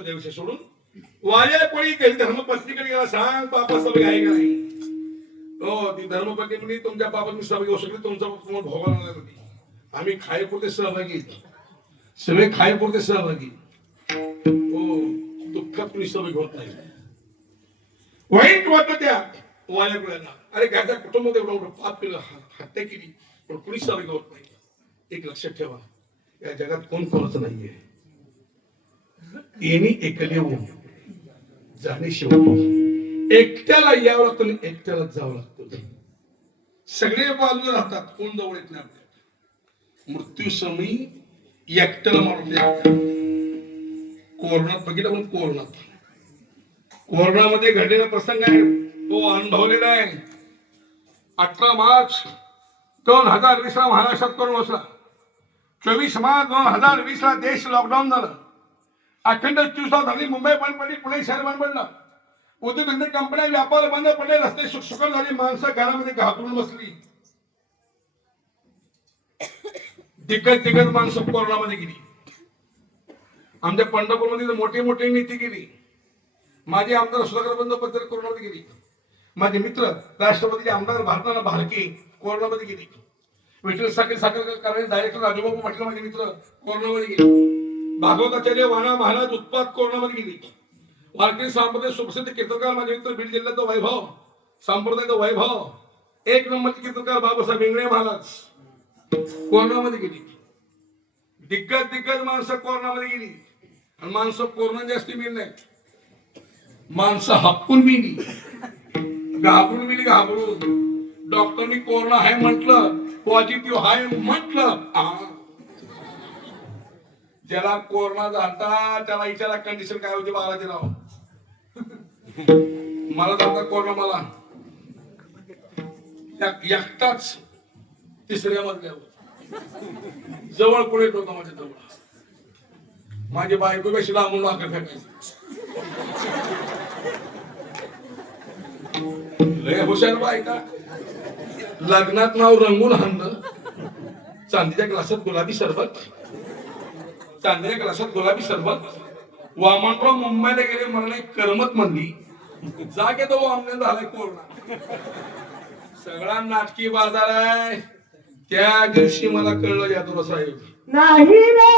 द्याविषयी सोडून वाया कोणी धर्मपत्नीकडे गेला सांग बापा सभा आहे का नाही. हो ती धर्मपत्नी म्हणजे तुमच्या बाबा मी सभा घेऊ शकते तुमचा तुम्हाला भोगायला नाही. आम्ही खायपुरते सहभागी सगळे खायपुरते सहभागी. हो दुःखात तुम्ही सभा घेत नाही. वाईट वाटत त्या वाल्याकुळ्यांना अरे घरच्या कुटुंबात एवढं एवढं पाप केलं हत्या केली पण कुणी सभा घेत नाही. एक लक्षात ठेवा या जगात कोण कोणाचं नाहीये. येणे एकले येऊन जाणे शेवटी. एकट्याला यावं लागतं आणि एकट्यालाच जावं लागतं. सगळे बाजूला राहतात कोण जवळ येत नाही. आपल्या मृत्यू समयी एकट्याला मारून कोरोनात बघितलं पण कोरोनामध्ये घडलेला प्रसंग आहे तो अनुभवलेला आहे. 18 मार्च 2020 ला महाराष्ट्रात कोरोना बसला. 24 मार्च 2020 ला देश लॉकडाऊन झालं. अखंड 24 झाली. मुंबई बंद पडली. पुणे शहर बंद पडलं. उद्योगधंदे कंपन्या व्यापार बंद पडले. रस्ते शुकशुकट झाली. माणसं घरामध्ये घाबरून बसली. दिग्गज माणसं कोरोनामध्ये गेली. आमच्या पंढरपूरमध्ये मोठी मोठी नीती केली. माझे आमदार सुधाकर बंदोपाध्याय कोरोनामध्ये गेली. माझे मित्र राष्ट्रपतीचे आमदार भारताला भारकी कोरोनामध्ये गेली. विठ्ठल साखर कारखान्याचे डायरेक्टर राजूबाबू पाटील माझे मित्र कोरोनामध्ये गेले. भागवताचार्य वाणा महाराज उत्पाद कोरोनामध्ये गेली. वारकरी संप्रदाय सुप्रसिद्ध कीर्तनकार माझे मित्र बीड जिल्ह्याचा वैभव संप्रदायाचा वैभव एक नंबरचे कीर्तनकार बाबासाहेब इंगळे महाराज कोरोनामध्ये गेली. दिग्गज माणसं कोरोनामध्ये गेली. आणि माणसं कोरोना जास्ती मिळली नाही. माणसं हप्पून मिली घाबरून मिली घाबरून. डॉक्टरनी कोरोना आहे म्हटलं पॉझिटिव्ह आहे म्हटलं. ज्याला कोरोना झाला त्याला विचारा कंडिशन काय होती बाळाचे नाव. मला झाला कोरोना. मला एकटाच तिसऱ्या मजल्यावर जवळ पुढे होता माझ्या जवळ. माझी बायको कशी लांबून वाकर फेकायची. लय हुशार बायका. लग्नात नाव रंगून हाणलं. चांदीच्या ग्लासात गुलाबी सरबत. चांदीच्या ग्लासात गुलाबी सरबत. वामनराव मुंबईला गेले मला नाही करमत म्हणली. जागे तो वामन झालाय कोरोना. सगळा नाटकी बाजार आहे. त्या दिवशी मला कळलं यादव साहेब नाही रे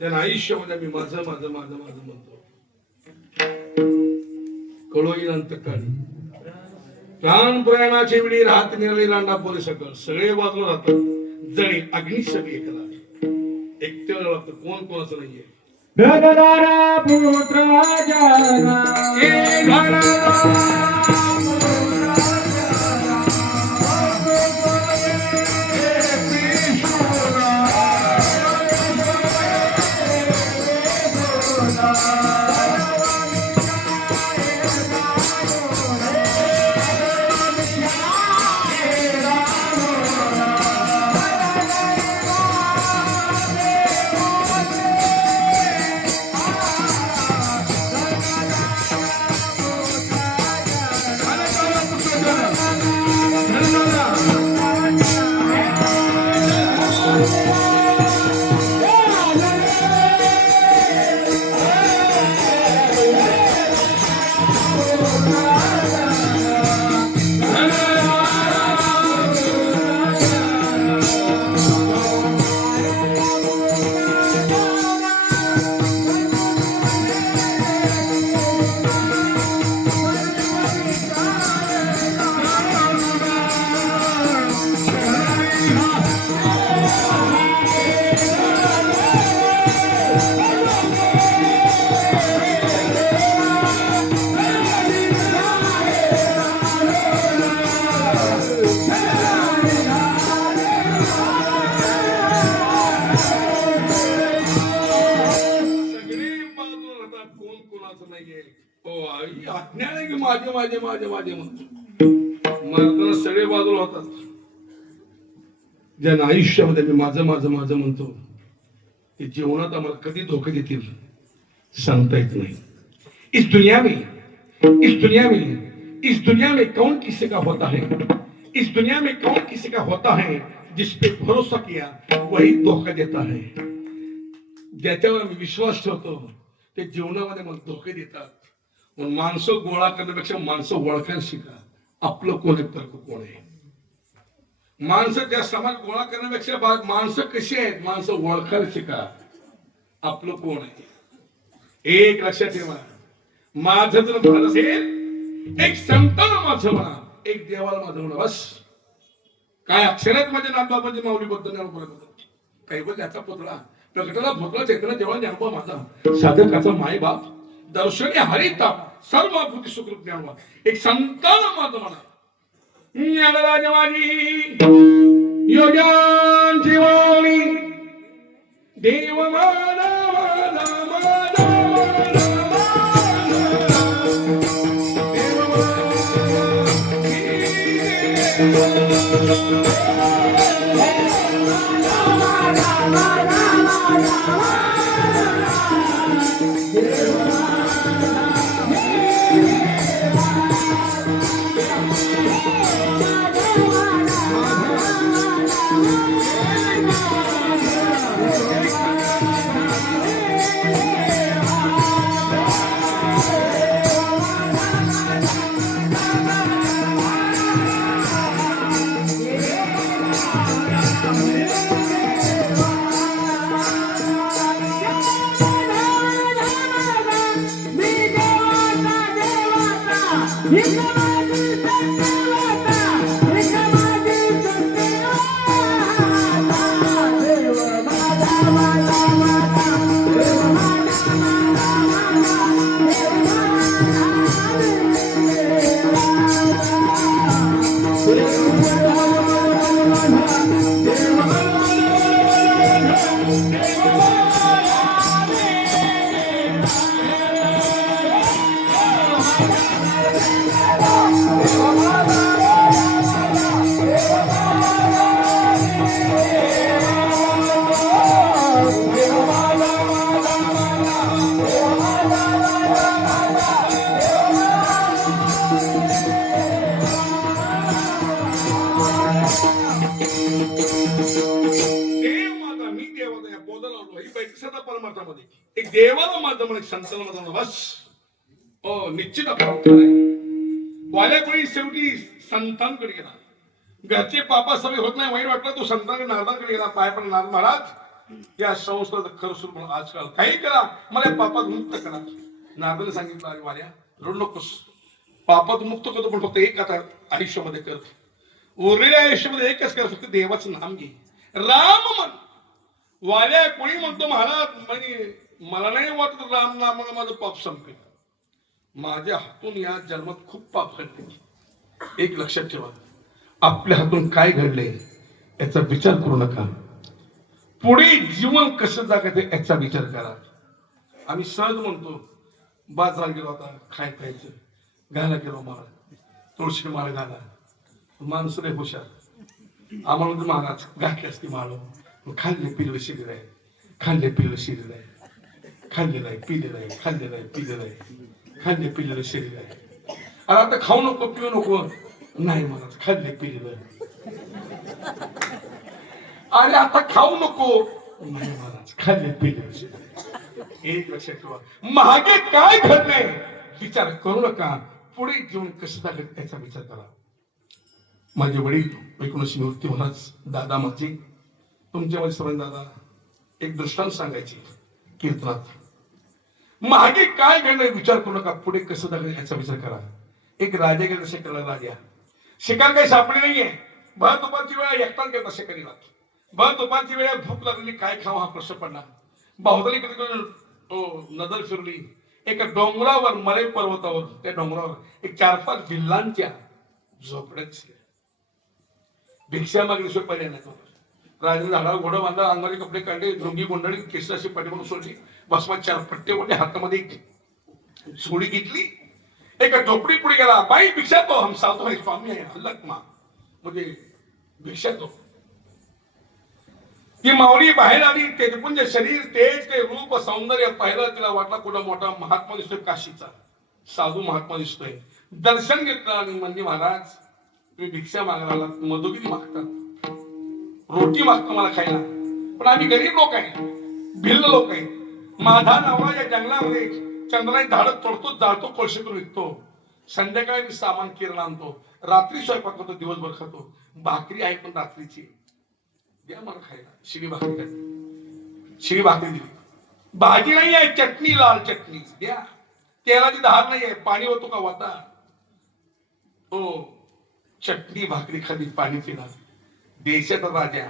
त्यांना आयुष्यामध्ये मी माझं माझं माझं माझं म्हणतो. कळोई अंतकाळी प्राण प्रयाणाच्या वेळी राहत निरळी रांडा पोरे सकळ सगळे बाजूला राहतात. जळी अग्नी सगळी एकला एकट्याला लागतं कोण कोणाचं नाहीये. गगदारा पुत्र जना हे घराला माझे माझे माझे माझे म्हणतो. मारताना सगळे बाजूला होतात. ज्यांना आयुष्यामध्ये मी माझं माझं माझं म्हणतो ते जीवनात आम्हाला कधी धोके देतील सांगता येत नाही. इस दुनिया में इस दुनिया में कौन किसी का होता है, इस दुनिया में कौन किसी का होता है, जिस पे भरोसा किया वही धोखा देता है. ज्याच्यावर मी विश्वास ठेवतो ते जीवनामध्ये मला धोके देतात. म्हणून माणसं गोळा करण्यापेक्षा माणसं ओळखायला शिका. आपलं कोण आहे, परक कोण आहे. माणसं त्या समाज गोळा करण्यापेक्षा माणसं कशी आहेत माणसं ओळखायला शिका. आपलं कोण आहे. एक लक्षात ठेवा, माझं जर म्हणत असेल एक संतांना माझं म्हणा, एक देवाला माझं म्हणा, बस. काय अक्षरात माझ्या नामबाबांची माऊली बद्दल काही बोल त्याचा पुतळा प्रकटाला पुतळा चैतन्य देवा ज्ञानोबा माझा साधकाचा माय बाप दर्शने हरिता सर्व भूती सुखरूप ज्ञानोबा. एक संतांना माझं म्हणा. ज्ञानराज माझी योग्यांची वाणी देव माना माना माना एक देवाला माझं म्हणे संतांना माझं बस. हो निश्चित वाल्या कोणी शेवटी संतांकडे गेला. घरचे पापा सगळे होत नाही वाईट वाटलं तो संतांकडे नारदांकडे गेला. पाय पण नारद महाराज या संस्थेचं खरं सुरू म्हणून आजकाल काही करा मला पापात मुक्त करा. नारदाने सांगितलं अरे वाल्या रडू नकोस पापात मुक्त करतो पण फक्त एक आता आयुष्यामध्ये कर. उरलेल्या आयुष्यामध्ये एकच कर फक्त देवाचं नाम घे राम म्हण. वाल्या कोणी म्हणतो महाराज म्हणजे मला नाही वाटत राम नामाला माझं पाप संपेल. माझ्या हातून या जन्मात खूप पाप घडले. एक लक्षात ठेवा आपल्या हातून काय घडले याचा विचार करू नका. पुढे जीवन कसं जगायचं याचा विचार करा. आम्ही सहज म्हणतो बाजार गेलो आता खाय खायचं घायला गेलो मला तुळशी माळ घाला माणसं रे हुशार आम्हाला महाराज घातली असती माळ खाल्ले पिल्लं शिरलं आहे खाल्ले पिल्लं शिरलं आहे खाल्लेलं आहे पिलेलं आहे खाल्लेलं आहे पिलेलं आहे खाल्ले पिलेलं शिरलं आहे. अरे आता खाऊ नको पिऊ नको नाही महाराज खाल्ले पिलेलं. अरे आता खाऊ नको नाही महाराज खाल्ले पिलेलं शिरलं. एक लक्षात ठेवा मागे काय घडले विचार करू नका. पुढे जीवन कसं जगत त्याचा विचार करा. माझे वडील 19 निवृत्ती महाराज दादा माझे तुमच्यामध्ये सर्वांना दादा एक दृष्टांत सांगायची कीर्तनात. मागे काय घडलं विचार करू नका पुढे कसं जगत याचा विचार करा. एक राजा गेला शिकायला. राजा शिकार काही सापडली नाहीये. भर दुपारची वेळा एकटाच गेला शिकारीला. भर दुपारची वेळा भूक लागलेली काय खावा हा प्रश्न पडला. बाहुदली कधी नजर फिरली. एका डोंगरावर मरे पर्वतावर त्या डोंगरावर एक 4-5 भिल्लांच्या झोपड्यात भिक्षा मागण्याशिवाय पर्याय नाही. राजाने झाडावर घोडा बांधला अंगाने कपडे काढले लुंगी गोंधळी केसाची पाठीमागून सोडली भस्मात 4 पट्टे ओढले हातामध्ये एक झोळी घेतली एका झोपडी पुढे गेला, बाई भिक्षा तो, हम साधू है स्वामी है हल्लक मा, म्हणजे भिक्षा तो. ती माऊली बाहेर आली, तेजपुंज शरीर, तेज ते रूप सौंदर्य पाहिलं, तिला वाटला कुठला मोठा महात्मा दिसतोय, काशीचा साधू महात्मा दिसतोय. दर्शन घेतलं आणि म्हणजे महाराज तुम्ही भिक्षा मागायला, मधु किती मागतात, रोटी मागतो मला खायला, पण आम्ही गरीब लोक आहे, भिल्ल लोक आहे. माझा नवरा या जंगलामध्ये चंद्राने झाड तोडतो, जाळतो, कोळशे करून विकतो. संध्याकाळी मी सामान किरण आणतो, रात्री स्वयंपाक करतो, दिवसभर खातो. भाकरी आहे पण रात्रीची, द्या मला खायला. शिळी भाकरी खायची, शिळी भाकरी दिली. भाजी नाही आहे, चटणी, लाल चटणी द्या. तेलाची धार नाही आहे, पाणी होतो का वाता. हो, चटणी भाकरी खाली, पाणी पिला. देशाचा राजा,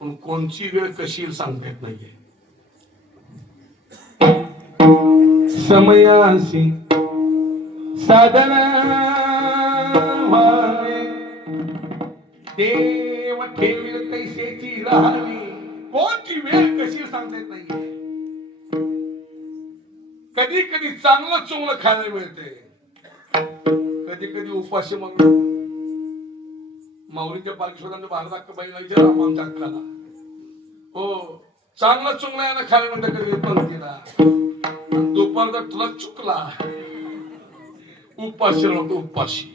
पण कोणची वेळ कशी सांगता येत नाहीये. समयासी साधन व्हावे, देव ठेवील कैसेची राहावी. कोणची वेळ कशी सांगता येत नाहीये. कधी कधी चांगलं चोंगलं खायला मिळते, कधी कधी उपाशी मग. माऊलीच्या पालखीवर भारत अक्का बाईला विचारा आमच्या अक्काला, हो चांगलं चोंगलं यानं खायला म्हणतं, कधी पंक्तीला दुपारचा ट्रक चुकला, उपाशी राहतो, उपाशी.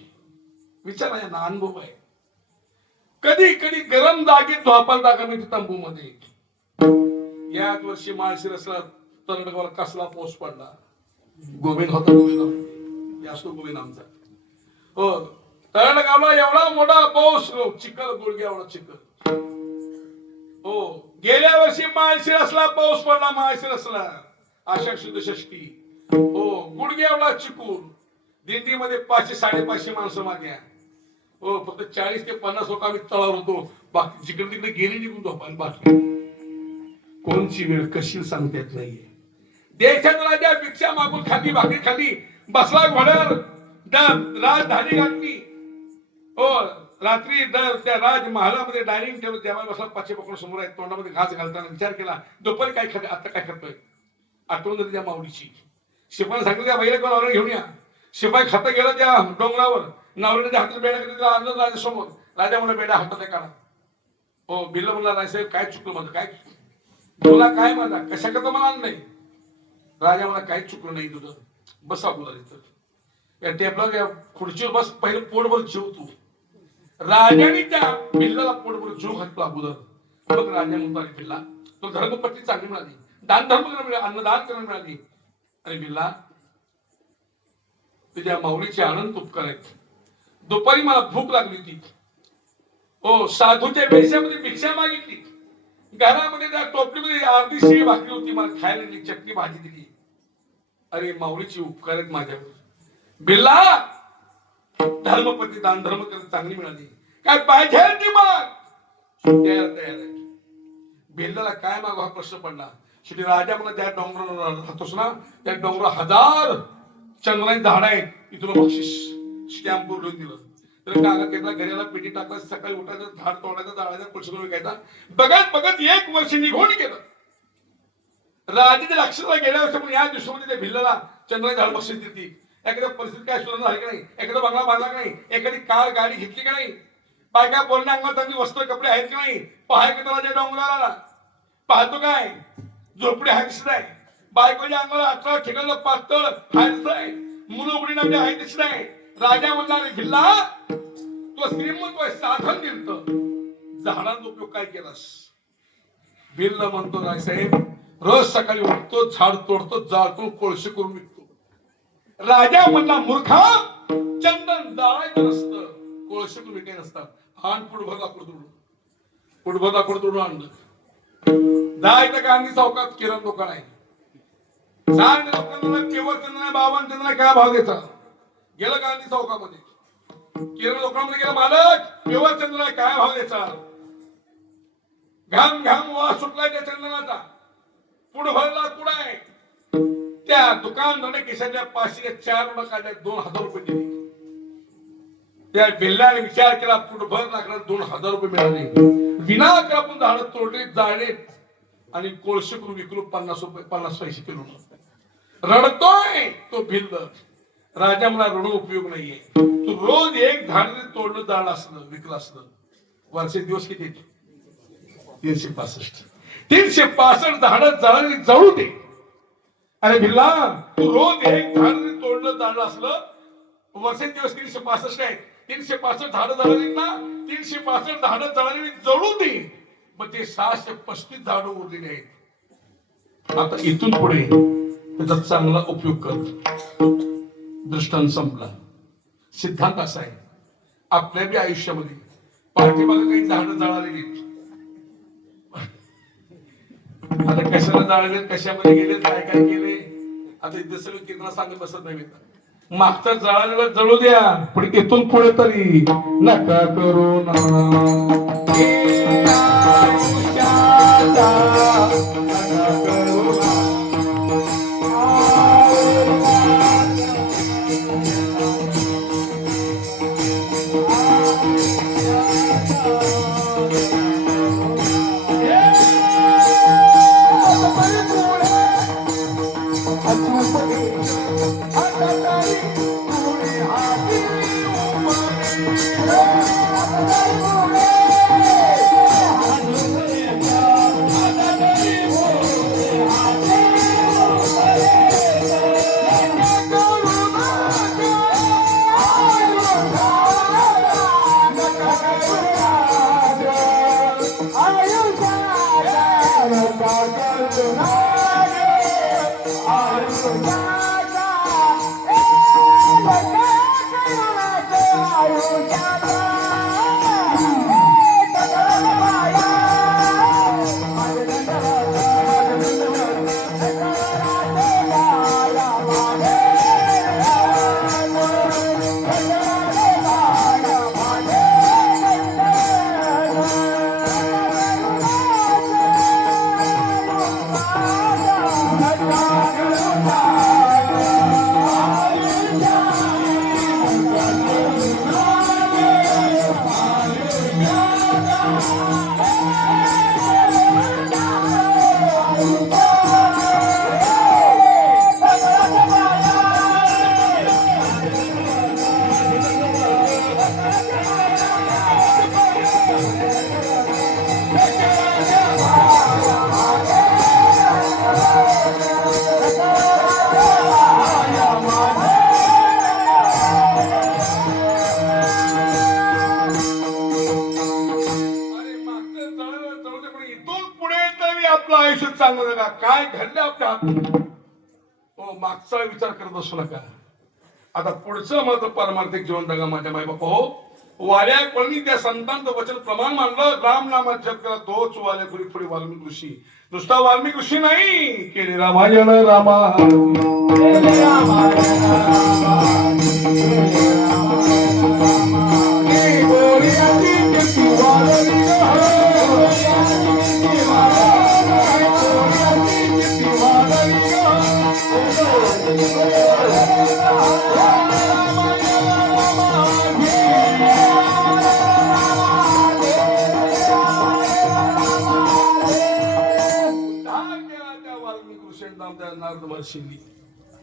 विचारा यांना, अनुभव आहे. कधी कधी गरम जागेत झोपायला जागा मिळते तंबू मध्ये. याच वर्षी माळशिरसला तरडगावला कसला पाऊस पडला. गोविंद होता, गोविंद जास्त गोविंद आमचा. हो, तरडगावला एवढा मोठा पाऊस, चिखल गुडघ्या एवढा चिखल. हो, गेल्या वर्षी माळशिरसला पाऊस पडला, माळशिरसला आषाढ शुद्ध षष्टी. हो, गुडघ्या एवढा चिकून. दिंडीमध्ये 500-550 माणसं मागे. हो, फक्त 40 ते 50 लोक आम्ही तळावर होतो, बाकी जिकडे तिकडे गेली निघून झोपायला. बाकी कोणची वेळ कशी सांगता येत नाहीये. देशात राजा भिक्षा मागून खाली, भाकरी खाली, बसला घोड्यावर, राजधानी घातली. हो, रात्री त्या राजमहालामध्ये डायनिंग टेबल जेवायला बसला, पाचशे पकडून समोर आहे, तोंडामध्ये घास घालताना विचार केला, दुपारी काय खाते, आता काय खातोय. आठवण झाली त्या माऊलीची. शिपाई सांगितलं त्या बाईला कोण नवरा घेऊन या. शिपाई खाता गेला त्या डोंगरावर, नवऱ्याच्या हातात बेडा कधी आणलं राजासमोर. राजा म्हणला बेडा हातात काढा. हो, बिल्ल म्हणला राजसाहेब काय चुकलं माझं, काय तुला काय माझा कशा करता मला आणलंय. राजा मला काही चुकलं नाही तुझं, बस अगोदर इथं या टेबलावर, या खुर्चीवर बस, पहिलं पोटभर जेव तू. राजाने त्या बिल्लाला पोटभर जेव घातला अगोदर. बघ राजा म्हणतो, अरे बिल्ला तो धर्मपत्नी चांगली मिळाली, दान धर्म करायला मिळाली, अन्नदान करायला मिळाली. अरे बिल्ला तुझ्या माऊलीचे आनंद उपकार आहेत. दुपारी मला भूक लागली होती. हो, साधूच्या वेशामध्ये भिक्षा मागितली. घरामध्ये त्या टोपलीमध्ये अर्धी शिळी भाकरी होती, मला खायला दिली, चटणी भाजी दिली. अरे माऊलीची उपकार आहेत माझ्यावर. बिल्ला धर्मपती दान धर्म करायला चांगली मिळाली, काय पाहिजे ती माग. तयार तयार आहे. बिल्लाला काय मागू हा प्रश्न पडला. शेवटी राजा मला त्या डोंगरावर राहतोस ना, त्या डोंगरावर 1000 चंद्राची झाड आहेत, इथून बक्षीस स्टॅम्प बोलून दिलं. तर कागद घेतला, घराला पेटी टाकला, सकाळी उठायचं, झाड तोडायचं, जाळायचा, पुढचं विकायचा. बघत बघत 1 वर्ष निघून गेलं. राजाच्या लक्षाला गेल्या वर्षी पण या दिवसामध्ये त्या भिल्लाला चंद्राची झाड बक्षीस देते. एखाद्या परिस्थिती काय सुधारणा झाली का नाही, एखादा बंगला बांधला का नाही, एखादी कार गाडी घेतली का नाही, बायका बोलण्या अंगात चांगली वस्त्र कपडे आहेत का नाही, पाहाय का राजा डोंगराला पाहतो काय, झोपडी आहे दिसत आहे, बायकोच्या अंगाला 18 ठिकाणं पातळ हाय दिसत आहे, मुलं उघडी नामली आहे दिसत आहे. राजा म्हणला, भिल्ला तुला श्रीमंत साधन दिलं, झाडांचा उपयोग काय केलास. भिल्ल म्हणतो, रायसाहेब रोज सकाळी उठतो, झाड तोडतो, जाळतो, कोळशी करून विकतो. राजा म्हणला, मूर्खा चंदन जाळायचं नसतं, कोळशी करून विकायचं नसतं. आण पुढभर लाकूड तोडून आणलं. जायचं गांधी चौकात किरण दुकान आहे. सांग लोकांना केवळ चंद्र 52 चंद्र काय भाव द्यायचा. गेलं गांधी चौकामध्ये, किरण दुकानामध्ये गेला, मालक केवळ चंद्र काय भाव द्यायचा. घाम घाम वास सुटलाय त्या चंदनाचा, पुढभर लाकूड आहे. त्या दुकानदाराने खिशातल्या 504 नोटा काढल्या, 2000 रुपये दिले. त्या बिल्लाने विचार केला, पुढभर लाकडात 2000 रुपये मिळाले. विनाकारण आपण झाड तोडले, जाळले आणि कोळशे करून विकलो, 50 पैसे किलो. रडतोय तो भिल्ल. राजा मला ऋण उपयोग नाहीये. तू रोज एक झाड जरी तोडलं जाळलं असलं विकलं असलं वर्षे दिवस किती 365. 365 झाडं जळाली जळू दे. अरे भिल्ला तू रोज एक झाड जरी तोडलं जाळलं असलं वर्षे दिवस 365 आहेत. 365 झाडं जळाली ना 365 झाडं जळाली जळू दे. मग ते 635 झाडं उरलेली आहेत. आता इथून पुढे त्याचा चांगला उपयोग कर. दृष्टांत संपला. सिद्धांत असा आहे आपल्या बी आयुष्यामध्ये पाठीमागे काही झाडं जळालेली आता कशाला जाळले कशामध्ये गेले काय काय केले आता इथे सगळं किरणा सांगत बसत नाही. मागचा जळालेला जळू द्या पण इथून पुढे तरी नका करू ना. काय घडलं आपल्या हो मागचा विचार करत असू नका. आता पुढचं माझं पारमार्थिक जीवन जगा माझ्या माय बापा हो. वाऱ्या कोणी त्या संतांचं वचन प्रमाण मानलं राम नामात जप करा तोच वाऱ्या पुढे पुढे वाल्मिक ऋषी. नुसता वाल्मिक ऋषी नाही केले रामायण रामा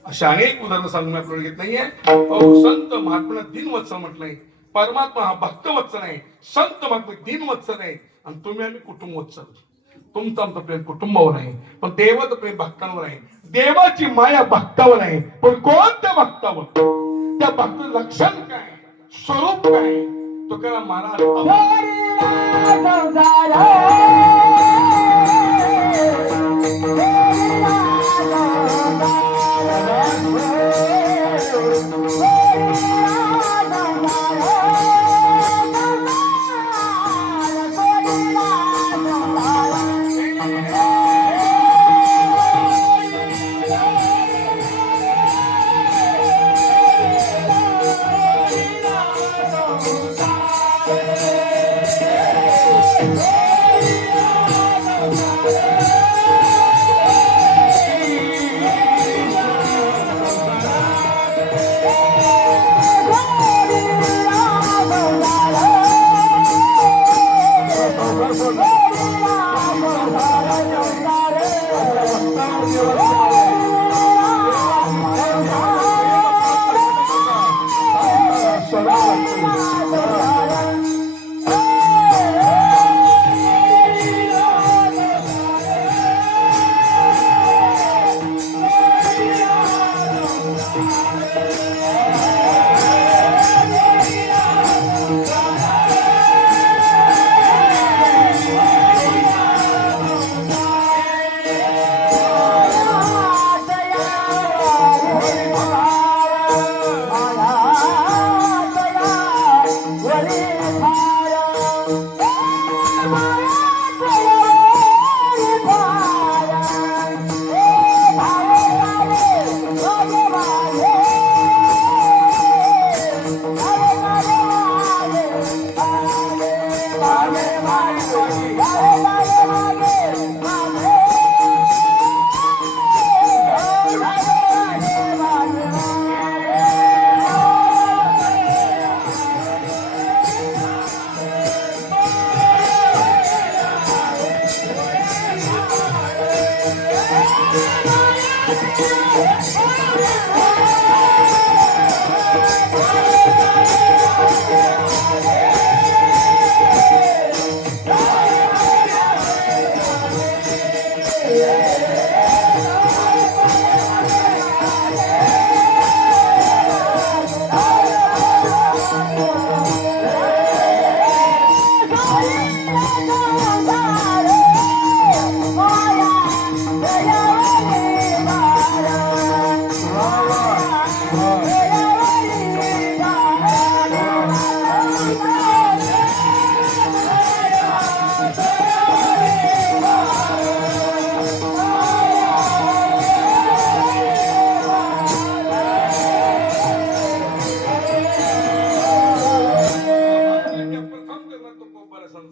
अशा अनेक उदाहरणं सांगून आपल्याला घेत नाहीये. संत महात्मा दिनवत्सल म्हटलंय. परमात्मा हा भक्तवत्सल आहे. संत महात्मा दिनवत्सल आहे. आणि तुम्ही आम्ही कुटुंबवत्सल. तुमचं आमचं प्रेम कुटुंबावर आहे पण देवाचं प्रेम भक्तांवर आहे. देवाची माया भक्तावर आहे पण कोणत्या भक्तावर त्या भक्त लक्षण काय स्वरूप काय तुकाराम महाराज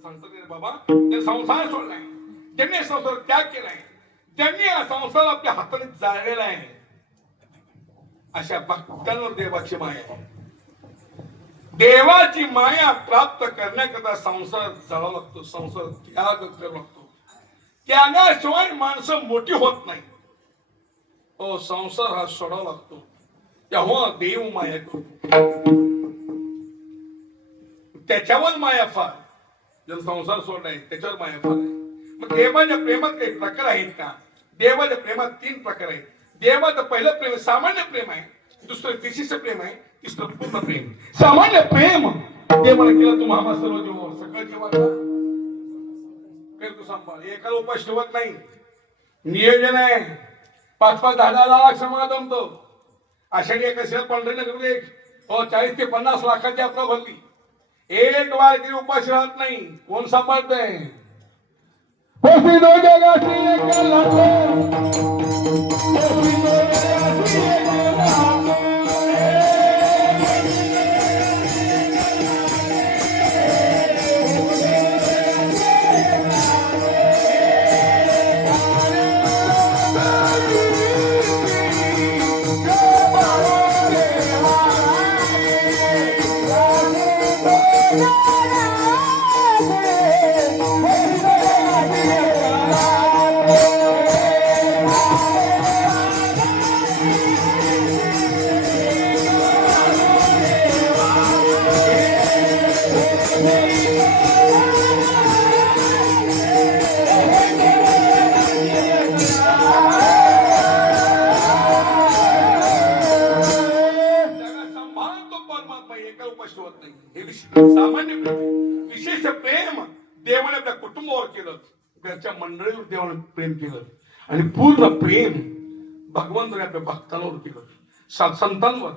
सांगतो रे बाबा, ते संसार सोडलाय, ज्यांनी संसार त्याग केलाय, ज्यांनी हा संसार आपल्या हाताने जाळलेला आहे, अशा भक्तांवर देवाची माया आहे. देवाची माया प्राप्त करण्याकरता संसार जाळावा लागतो, संसार त्याग करावा लागतो. त्यागाशिवाय माणसं मोठी होत नाही. हो, संसार हा सोडावा लागतो, तेव्हा देव माया करतो. त्याच्यावर माया फार, जर संसार सोडलाय त्याच्यावर माया फार आहे. मग देवाच्या प्रेमात काही प्रकार आहेत का? देवाच्या प्रेमात 3 प्रकार आहेत. देवाचं पहिलं प्रेम सामान्य प्रेम आहे, दुसरं विशिष्ट प्रेम आहे, तिसरं पूर्ण प्रेम. सामान्य प्रेम देवाला केलं तू महामा सर्व जीव सगळं जीवाला करतो सांभाळ, एकाला उपास ठेवत नाही. नियोजन आहे, 5-5, 10-10 लाख समाज जमतो. आषाढी एकादशीला पंढरीनगरमध्ये 40 ते 50 लाखाची यात्रा भरली. एक वार तरी उपास राहत नाही. कोण सांभाळतंय? सामान्य प्रेम. विशेष प्रेम देवाने आपल्या कुटुंबावर केलं, घरच्या मंडळीवर देवाने प्रेम केलं, आणि पूर्ण प्रेम भगवंताने आपल्या भक्तांवर केलं, संतांवर.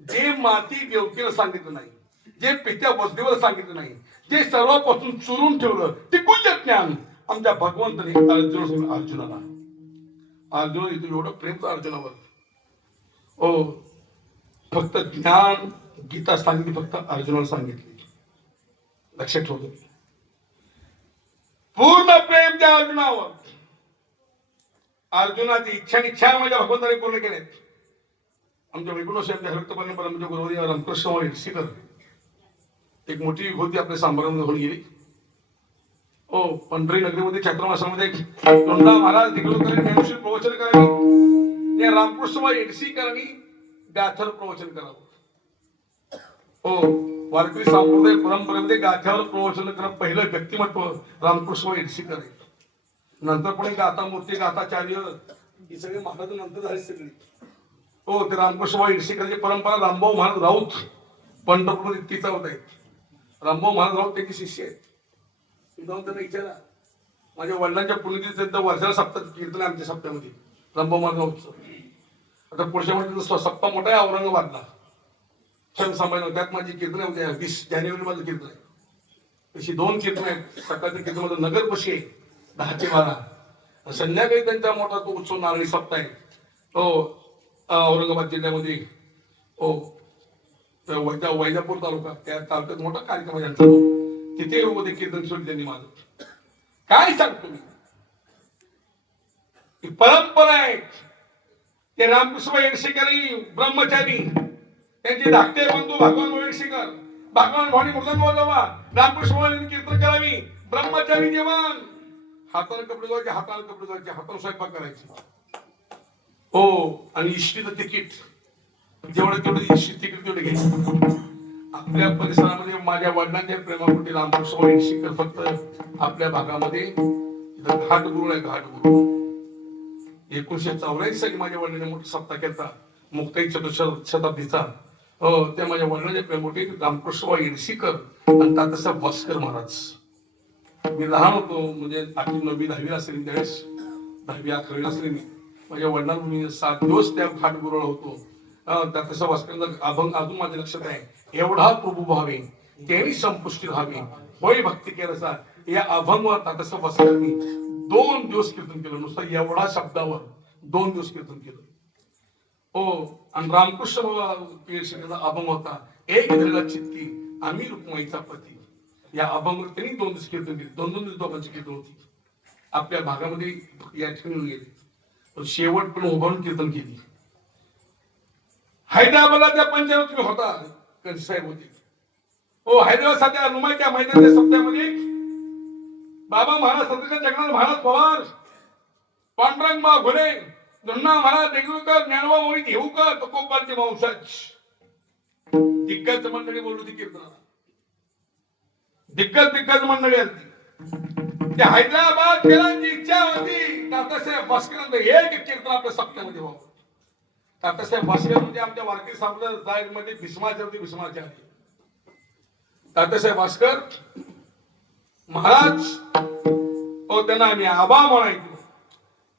जे माती देवकीला सांगितलं नाही, जे पित्या वसुदेवाला सांगितलं नाही, जे सर्वांपासून चुरून ठेवलं ते गुह्य ज्ञान आमच्या भगवंताने अर्जुनाला इथं एवढं प्रेम अर्जुनावर. ओ, फक्त ज्ञान गीता सांगितली, फक्त अर्जुनाला सांगितली. लक्षात ठेवतो, पूर्ण प्रेम त्या अर्जुनावर. अर्जुनाची इच्छा माझ्या भगवंताने पूर्ण केलेत. आमच्या वैकुंठ हरितपर्णी परमपूज्य गुरुवर्य रामकृष्ण शिकर एक मोठी विभूती आपल्या सांभाळून होऊन गेली. ओ, पंढरी नगरीमध्ये चातुर्मासामध्ये तोंडा महाराज दिग्लोकरांनी ज्ञानेश्वर प्रवचन करावी, रामकृष्ण एडसीकरांनी गाथावर प्रवचन करावं. हो, वारकरी संप्रदाय परंपरेमध्ये गाथ्यावर प्रवचन करणं पहिलं व्यक्तिमत्व रामकृष्ण एडसीकर आहे. नंतर पण गाथा मूर्ती गाथाचार्य ही सगळी महाराज नंतर झाली सगळी. हो, ते रामकृष्ण एडसीकरची परंपरा रामभाऊ महाराज राऊत पंढरपूरमध्ये तिचा होत आहेत. रामभाऊ महाराज राऊत त्याचे शिष्य आहेत. जाऊन त्यांना विचारा, माझ्या वडिलांच्या पुण्यतिथीचं वर्षाला सप्ताह कीर्तन आहे आमच्या सप्त्यामध्ये रामभाऊ महाराज राऊतचं. आता पुढच्या महिन्यात सप्ताह मोठा आहे औरंगाबादला, क्षण संभाजी. त्यात माझी कीर्तन आहे, 20 जानेवारी माझं कीर्तन आहे. तशी 2 कीर्तन आहेत. सकाळच्या कीर्तनामध्ये नगर पशी आहे 10 ते 12. संध्याकाळी त्यांचा मोठा तो उत्सव नारळी सप्ताह आहे. तो औरंगाबाद जिल्ह्यामध्ये वैजापूर तालुका त्या तालुक्यात मोठा कार्यक्रम आहे त्यांचा. तिथे मध्ये कीर्तन सुरू त्यांनी माझं. काय सांगतो मी, ही परंपरा आहे. ते रामकृष्ण येडशेकरी ब्रह्मचारी त्यांचे धाकटे बंधू भगवान येडशेकर, भगवान भावनी मृदंग वाजवा, रामकृष्ण कीर्तन करावी. ब्रह्मचारी जेवण, हाताने कपडे धुवायचे, हाताने कपडे धुवायचे, हाताने स्वयंपाक करायचे. आणि इष्टीचं तिकीट जेवढं इष्टी तिकीट तेवढे घ्यायचं. आपल्या परिसरामध्ये माझ्या वडिलांच्या प्रेमापोटी रामकृष्ण येडशेकर फक्त आपल्या भागामध्ये घाटगुरु आहे. घाटगुरु 1984 साली माझ्या वडिलांनी मोठा सप्ताह केला मुक्ताई शताब्दीचा. त्या माझ्या वडिलांच्या प्रेमापोटी रामकृष्ण येडशेकर आणि तात्यासाहेब भास्कर महाराज. मी लहान होतो, म्हणजे 8वी 9वी 10वी असेल त्यावेळेस, 10वी 11वी असेल मी. माझ्या वडिलांना मी 7 दिवस त्या घाटगुरुला होतो. तात्यासाहेब भास्करांचा अभंग अजून माझ्या लक्षात आहे. एवढा प्रभू भावे त्यांनी संपुष्टी व्हावी, होय भक्ती केल्याचा. या अभंगावर तात्यासाहेब भास्करांनी 2 दिवस कीर्तन केलं. नुसतं एवढा शब्दावर 2 दिवस कीर्तन केलं. आणि रामकृष्ण येडशेकरचा अभंग होता, एक धरला चित्ती आम्ही रुक्माईचा पती. या अभंगावर त्यांनी 2 दिवस कीर्तन केले. 2 दिवस दोघांची कीर्तन होती. आपल्या भागामध्ये या ठिकाणी गेले. शेवट पण उभारून कीर्तन केली. हैदराबादच्या पंचायत तुम्ही होता, कंस साहेब होते. हैदराबाद साध्या नुमाईच्या मैदानाच्या सप्त्यामध्ये बाबा महाराज, सत्यकांत जगन्नाथ महाराज पवार, पांडुरंग मा घोडे, धुन्ना महाराज देगलूरकर, ज्ञानोबा मोहित येऊकर, तुकोबांचे वंशज दिग्गज मंडळी बोलली होती कीर्तनाला. दिग्गज मंडळी आली. त्या हैदराबाद केलांची इच्छा होती तात्यासाहेब भास्करांचं एक कीर्तन आपल्या सप्त्यामध्ये व्हावं. तात्यासाहेब भास्कर म्हणजे आमच्या वारकरी संप्रदायामध्ये भीष्माचार्य. तात्यासाहेब भास्कर महाराज त्यांना आम्ही आबा म्हणायचो.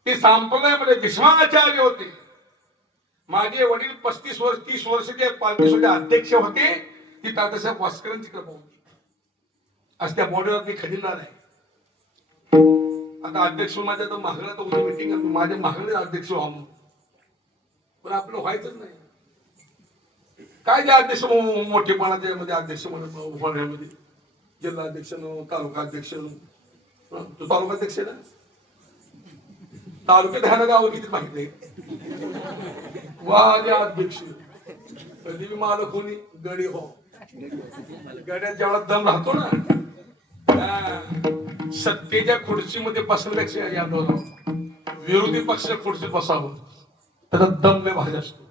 ते संप्रदायामध्ये भीष्माचार्य होते. माझे वडील 35 वर्ष 30 वर्षाचे पालखीचे अध्यक्ष होते. ती तात्यासाहेब भास्करांची कृपा होती. आज त्या बॉर्डरवर मी खजिनदार आहे. आता अध्यक्ष माझ्या तर मागण्यात उद्या मिटिंग माझ्या मागणे अध्यक्ष व्हावं, पण आपलं व्हायचंच नाही. काय जे अध्यक्ष मोठेपणाच्या मध्ये अध्यक्ष म्हणत उभारण्यामध्ये जिल्हा अध्यक्ष तालुका अध्यक्ष. तो तालुका अध्यक्ष ना, तालुक्यात ह्या गाव किती माहिती आहे. वा अध्यक्ष कधी मी मला कोणी गडी हो गड्यात जेवढा दम राहतो ना, सत्तेच्या खुर्चीमध्ये बसण्यापेक्षा यादवराव विरोधी पक्षाच्या खुर्चीत बसावं, त्याचा दम लय भारी असतो.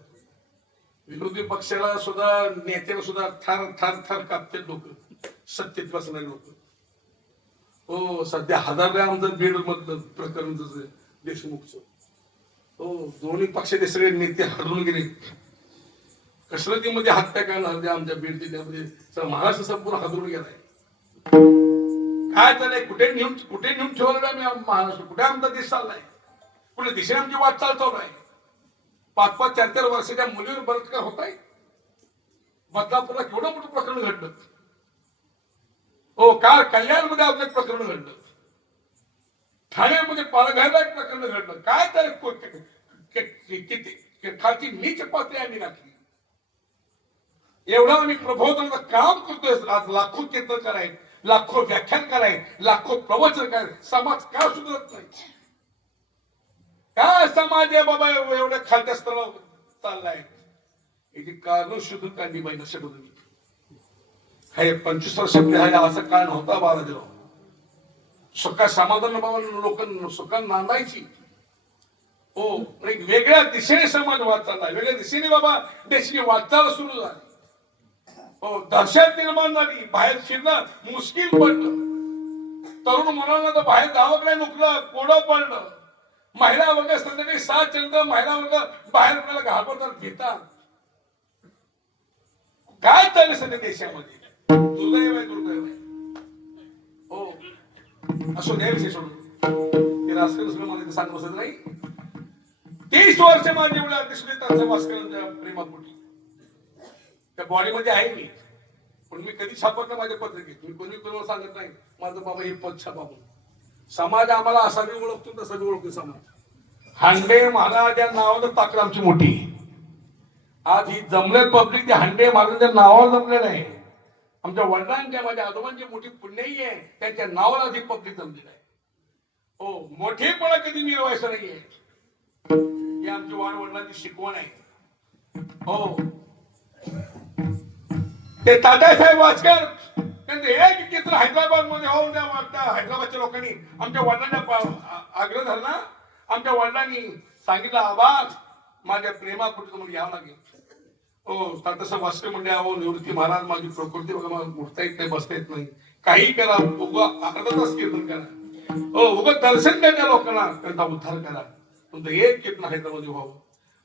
विरोधी पक्षाला सुद्धा नेत्याला सुद्धा थर थर थर कापते लोक, सत्तेत बसणारे लोक. सध्या 1000 आमचं बीड मधलं प्रकरण देशमुखचं. दोन्ही पक्षाचे सगळे नेते हरवून गेले. कसरतीमध्ये हत्या करणार आमच्या बीड जिल्ह्यामध्ये महाराष्ट्र संपूर्ण हरवून गेलाय. काय चाललंय, कुठे नेऊन ठेवलं आम्ही महाराष्ट्र, कुठे आमचा देश चाललाय, कुठे दिशेने आमची वाटचाल चालू आहे. 5-5, 4-4 वर्षाच्या मुलीवर बलात्कार होत आहे. बदलापूरला केवढं मोठं प्रकरण घडलं. काल कल्याणमध्ये आपलं एक प्रकरण घडलं, ठाण्यामध्ये पालघरला एक प्रकरण घडलं. काय तर खालची नीच पातळी आम्ही राखली. एवढं आम्ही प्रबोधनाचं काम करतोय. आज लाखो कीर्तनकार आहेत, लाखो व्याख्यानकार आहेत, लाखो प्रवचनकार आहेत. समाज का सुधारत नाही? काय समाज आहे बाबा एवढ्या खालच्या स्तरावर चाललाय? याची कारण शोधून काढली पाहिजे. अशा बद्दल हे 25 वर्षापूर्वी असं काळ नव्हता. बाळाजीराव सुखा समाधान लोक सुखात नांदायची. एक वेगळ्या दिशेने समाज वाद चालला, वेगळ्या दिशेने बाबा देशाची वाटचाल सुरू झाली. दहशत निर्माण झाली, बाहेर फिरणं मुश्किल पडलं. तरुण मुलांना तर बाहेर गावाकडे नुकलं, कोडं पडलं. महिला वर्ग संध्याकाळी 7 चंद्र महिला वर्ग बाहेर आपल्याला घाबरतात, घेतात. काय चाललं सध्या देशामध्ये? दुर्दैव आहे, दुर्दैव आहे. असो द्या विषय सोडून ते राजकारण मला सांगत बसत नाही. 30 वर्ष माझे एवढ्या अध्यक्ष भास्करांच्या प्रेमापोटी त्या बॉडीमध्ये आहे मी. पण मी कधी छापत नाही माझ्या पत्रिकेत. मी कोणाला सांगत नाही माझं बाबा हे पद छापा म्हणून. समाज आम्हाला असा बी ओळखतो तसा बी ओळखतो समाज. हांडे महाराज या नावानं ताकद आमची मोठी. आज ही जमले पब्लिक ते हांडे महाराजांच्या नावावर जमलेलं आहे. आमच्या वडिलांच्या माझ्या आजोबांची मोठी पुण्याई आहे, त्यांच्या नावाला आधी पब्लिक जमलेलं आहे. हो, मोठेपणा कधी मिळवायचं नाहीये, ही आमची वडिलांची शिकवण आहे. हो, ते तात्यासाहेब वासकर त्यांचे एक चित्र हैदराबाद मध्ये होऊन द्या. हैदराबादच्या लोकांनी आमच्या वडिलांना आग्रह धरला. आमच्या वडिलांनी सांगितलं आवाज माझ्या प्रेमापुढे तुम्हाला यावं लागेल. हो, तात्यासाहेब वासकर म्हणजे अहो निवृत्ती महाराज माझी प्रकृती बघा, मला उठता येत नाही, बसता येत नाही, काही करा, उगा अर्धा तास कीर्तन करा, हो उगा दर्शन द्या त्या लोकांना, त्यांचा उद्धार करा, तुमचं एक कीर्तन हैदराबाद व्हावं.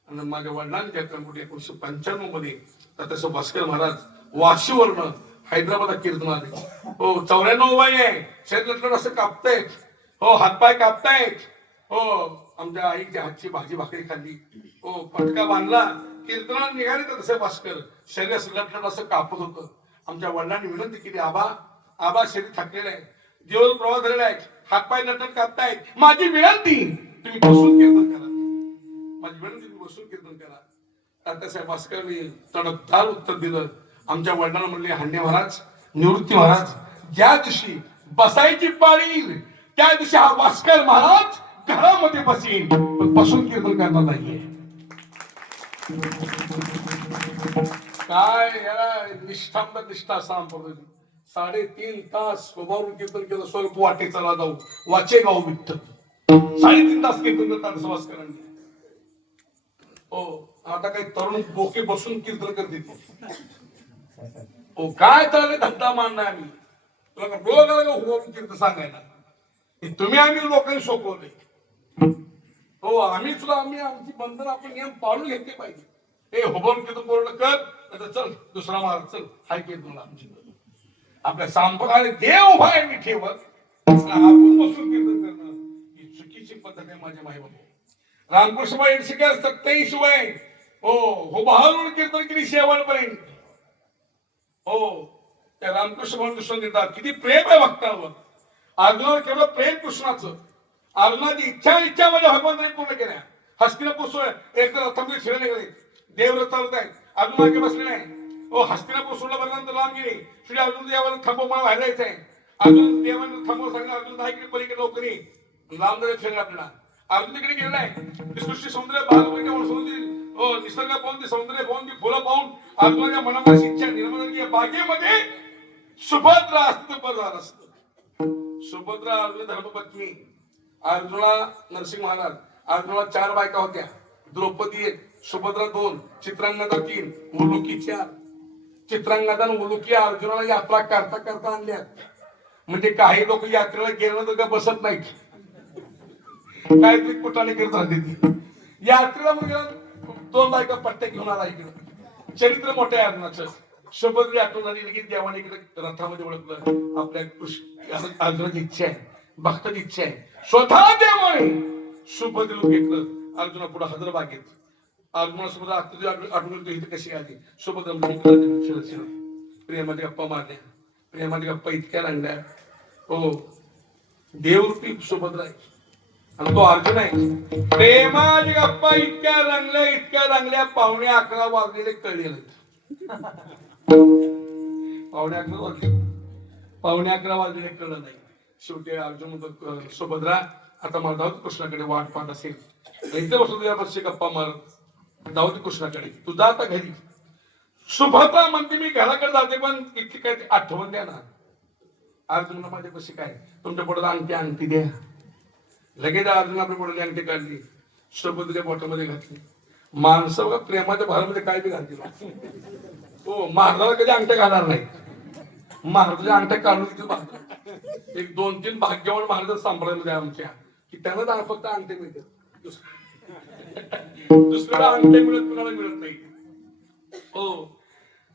आणि माझ्या वडिलांच्या क्रमपुढे 1995 मध्ये तात्यासाहेब वासकर महाराज वाशीवरनं हैदराबाद कीर्तन आले. हो, 94 वय आहे, शरीर असं कापतायत, हो हातपाय कापतायत, हो आमच्या आईच्या हातची भाजी भाकरी खाल्ली, हो पटका बांधला, कीर्तनाला निघाले तर तसे भास्कर शरीर लटलट असं कापत होतं. आमच्या वडिलांनी विनंती केली, आबा शरीर थकलेलं आहे, दिवस प्रवास झालेला आहे, हातपाय लटलट कापतायत, माझी विनंती तुम्ही बसून कीर्तन करा, माझी विनंती तुम्ही बसून कीर्तन करा. तात्यासाहेब भास्करनी तडकदार उत्तर दिलं. आमच्या वडिलांना म्हणले, हांडे महाराज निवृत्ती महाराज ज्या दिवशी बसायची पाळी येईल त्या दिवशी हा भास्कर महाराज घरामध्ये बसीन, पण बसून कीर्तन करणार नाहीये. काय याला निष्ठा सांपडली. 3.5 तास उभारून कीर्तन केलं. स्वरूप वाटे चला जाऊ, वाचे गाव विठ्ठल. 3.5 तास कीर्तन करतात भास्करांनी. हो, आता काही तरुण बोके बसून कीर्तन करतील. हो, काय चाललंय धंदा मांडणार आम्ही तुला रोग कीर्तन सांगायला. तुम्ही आम्ही लोकांनी सोपवले. हो, आम्ही आमची बंधन आपण नियम पाळून घेतले पाहिजे. हे होबन कीर्तन बोलणं कर, चल दुसरा महाराज चल हाय कीर्तनला आमची आपल्या सांपकाने देव भाय मी ठेवत आपण बसून कीर्तन करणं ही चुकीची पद्धत आहे. माझ्या माईबाबा रामकृष्ण 27 वय, हो बहारून कीर्तन केली शेवटपर्यंत. हो, त्या रामकृष्ण म्हणून कृष्ण देतात किती प्रेम आहे भक्तावर. अर्जुनावर केवळ प्रेम कृष्णाचं. अर्जुनाची इच्छा माझ्या भगवंताने पूर्ण केल्या. हस्तिनापूर एक तर रथामध्ये फिरले गेले, देव रथ चालत आहेत, अर्जुन मागे बसलेले आहे. हो, हस्तिनापूर सोडला बरोबर लांब गेले. श्री अर्जुन देवाला थांबव, मला व्हायला यायचंय. अर्जुन देवाने थांबव सांगितलं. अर्जुन दाईकडे पलीकडे लवकर लांब जायला फिरला आपल्याला. अर्जुन तिकडे गेलाय. सृष्टी सौंदर्य निसर्ग पाहून, ते सौंदर्य पाहून, ती फुलं पाहून अर्जुनाच्या मनामध्ये इच्छा निर्माण झाली. बागेमध्ये सुभद्रा असतं बरं असतं. सुभद्रा अर्जुन धर्मपत्नी. अर्जुना नरसिंह महाराज. अर्जुनाला 4 बायका होत्या. द्रौपदी 1, सुभद्रा 2, चित्रांगदा 3, उलुकी 4. चित्रांगदा आणि उलुकी अर्जुनाला यात्रा करता करता आणल्या. म्हणजे काही लोक यात्रेला गेलं तर बसत नाहीत, काहीतरी कुठाने करत राहते ती. यात्रेला म्हणजे 2 बायका पट्ट्या घेऊन आला इकडे. चरित्र मोठं आहे अर्जुनाचं. सुभद्रा आठवण आली, लगेच देवाने इकडे रथामध्ये ओळखलं आपल्या अर्जुनाची इच्छा आहे, भक्ताची इच्छा आहे. स्वतः देवाने सुभद्रेला घेतलं. अर्जुना पुढे हजर बागेत. अर्जुना सुभद्रा आठवण इथे कशी आली. सुभद्रा प्रेमाच्या गप्पा मारल्या, प्रेमाच्या गप्पा इतक्या रंगल्या. हो, देवरूपी सुभद्रा आहे आणि तो अर्जुन आहे. प्रेमाच्या गप्पा इतक्या रंगल्या 11:15 वाजलेले कळलेलं. 11:15 वाजलेले कळलं नाही. शेवटी अर्जुन म्हणतो, सुभद्रा आता मला जाऊ कृष्णाकडे, वाट पाहत असेल इथे बसून तुझ्यापाशी गप्पा मारत जाऊ दे कृष्णाकडे, तू जा आता घरी. सुभद्रा म्हणते मी घराकडे जाते, पण इतकी काय आठवण द्या ना. अर्जुन माझ्यापाशी काय, तुमच्या पुढे अंगठी द्या. लगेच अर्जुन आपल्या पुढे अंगठी काढली, सुभद्रेच्या बोटामध्ये घातली. माणसं बघा प्रेमाच्या भारामध्ये काय बी घालतील. हो, महाराजाला कधी अंगठ्या घालणार नाही. महाराजाच्या अंगठ्या काढून एक 2-3 भाग्यवान महाराज सांभाळायला आमच्या की त्यांना फक्त अंगठे मिळतात, दुसऱ्याला अंगठे मिळत कुणाला मिळत नाही. हो,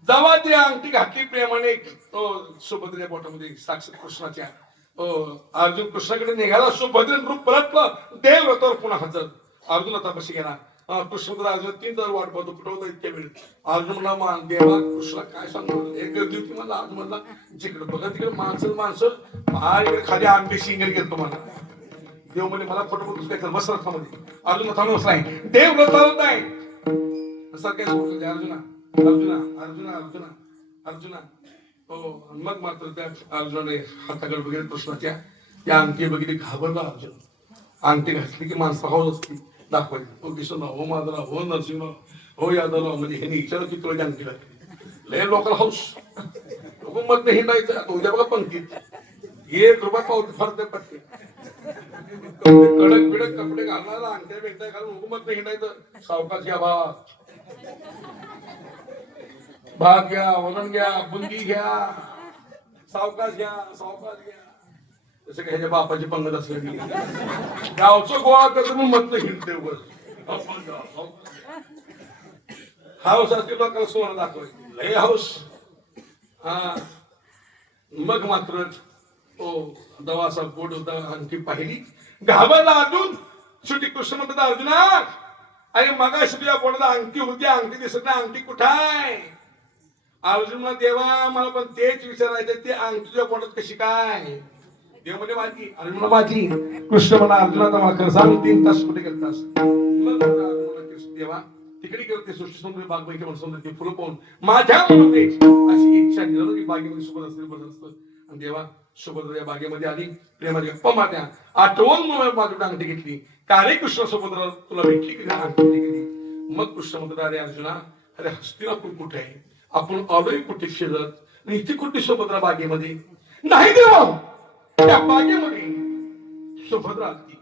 जेव्हा ती अंगठी घातली प्रेमाने सुभद्रेच्या बोटामध्ये साक्षात कृष्णाच्या. अर्जुन कृष्णाकडे निघाला. सुभद्रेन रूप परतलं. देव रथावर पुन्हा हजर. अर्जुन आता बशी गेला. कृष्ण अर्जुन 3 तास वाट पाहतो कुठं होता इतक्या वेळ. अर्जुन म्हणला मान देवा कृष्ण काय सांगतो एक गर्दी होती मला. अर्जुन म्हणला जिकडे बघा तिकडे माणसं इकडे खाली आंबे शिंगेल गेलतो मला. देव म्हणे मला फोटो काय कर बस रथामध्ये. अर्जुन थांबून बसलाय. देव रथावर नाही असं काय सांगतो अर्जुना अर्जुना अर्जुना अर्जुना अर्जुना. हो मग मात्र त्या अर्जुनाने हाताकडे वगैरे कृष्णाच्या त्या अंगठी बघितली. घाबरला अर्जुन. अंगठी घातली की माणसं हाऊस असती दाखवायची. हो किशनराव हो माधवराव हो नरसिंहराव हो यादवराव म्हणजे हे विचारलं की तुला अंगठी घातली. लय लोकल हाऊस लोक मत नाही हिंडायचं. उद्या बघा पंक्तीत 1 रुपया पावती फार पटते. कडक बिडक कपडे घालणारा अंगठ्या बेंगट्या घालून हुकूमत नाही हिंडायचं. सावकाश घ्या भाग घ्या वरण घ्या बुंदी घ्या सावकाश घ्या सावकाश घ्या. तसं काय बापाची पंगत असलेली गावचं गोळा करतो मग मत हिंडते हाऊस असते लोकांना सोनं दाखवायचं लय हाऊस. हा मग मात्र तो दवासा पोट होता. आणखी पाहिली घाबरला अर्जुन. शेवटी कृष्ण म्हणतात अर्जुना अरे मगाशी तुझ्या पोटात अंगठी होती अंगठी दिसत नाही अंगठी कुठं आहे. अर्जुन देवा मला पण तेच विचारायचं ते अंगठी तुझ्या पोटात कशी काय. देव म्हणजे माझी अर्जुन माझी. कृष्ण म्हणा अर्जुना तर मला खरं सांग 3 तास कुठे गेलतास. मग कृष्ण देवा तिकडे गेलो ते सृष्टी सौंदर्य बाग पैकी म्हणून ते फुलं पाहून माझ्या मनामध्ये अशी इच्छा निर्माण की बागेमध्ये सोबत असते बरं असतं. आणि देवा सुभद्रा या बागेमध्ये आली प्रेमाची गप्पा मारल्या. आठवण माझ्या अंगठी घेतली. काले कृष्ण सुभद्रा तुला भेटली की अंगठी गेली. मग कृष्ण म्हणतात अरे अर्जुना अरे हस्तिनापूर कुठे आहे आपण आलोय कुठे शेजात इथे कुठे सुभद्रा बागेमध्ये नाही देवा. त्या बागेमध्ये सुभद्रा आलती.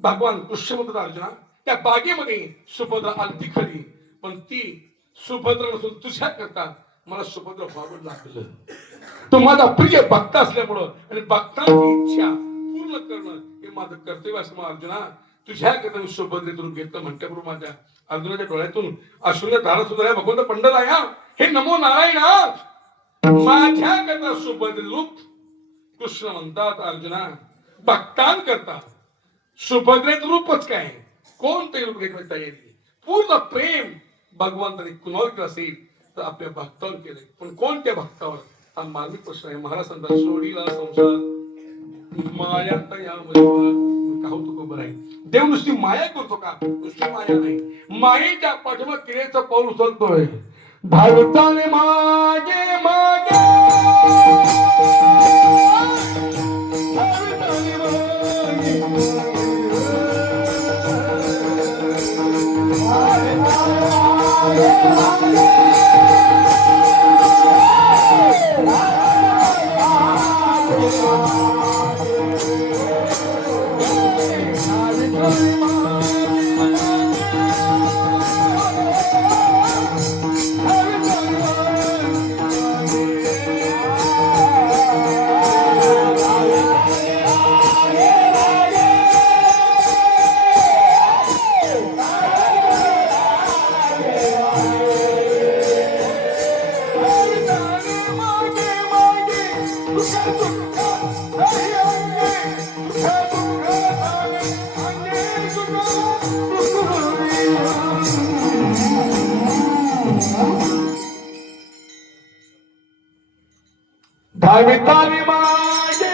भगवान कृष्ण म्हणतात अर्जुना त्या बागेमध्ये सुभद्रा आलती खरी पण ती सुभद्रा नसून तुझ्या करता मला सुभद्रा व्हावं लागलं. तो माझा प्रिय भक्त असल्यामुळं आणि भक्तांची इच्छा पूर्ण करणं हे माझं कर्तव्य असं अर्जुना तुझ्याकडे सुभद्रेत रूप घेतलं म्हणल्याबरोबर माझ्या अर्जुनाच्या डोळ्यातून अश्रूच्या धारा सुद्धा भगवंत पंडल आहे. हे नमो नारायण माझ्याकरता सुभद्रे रूप. कृष्ण म्हणतात अर्जुना भक्तांकरता सुभद्रेत रूपच काय कोणते रूप घेतलं तयारी पूर्ण प्रेम भगवंताने कुणावर केलं असेल तर आपल्या भक्तावर केलंय. पण कोणत्या भक्तावर हा मार्मिक प्रश्न आहे. महाराजांचा सोडीला संसार माया यामध्ये काहू तुको बरं आहे. देव नुसती माया करतो का नुसती माया नाही मायेच्या पाठीमागे क्रियेचं पाऊल उचलतोय. धावताने मागे मागे धावितानी मागे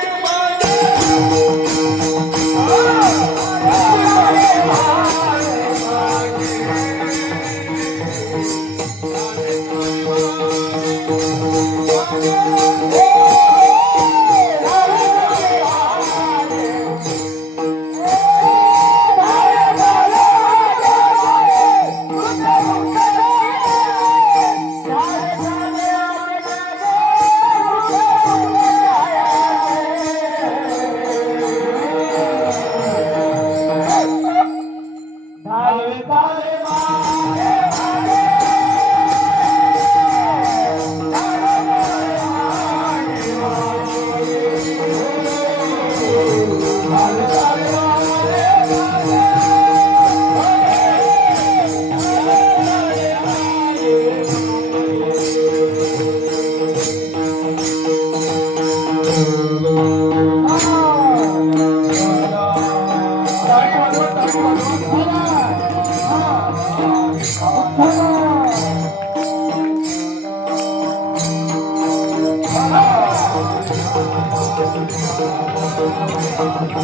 Ah!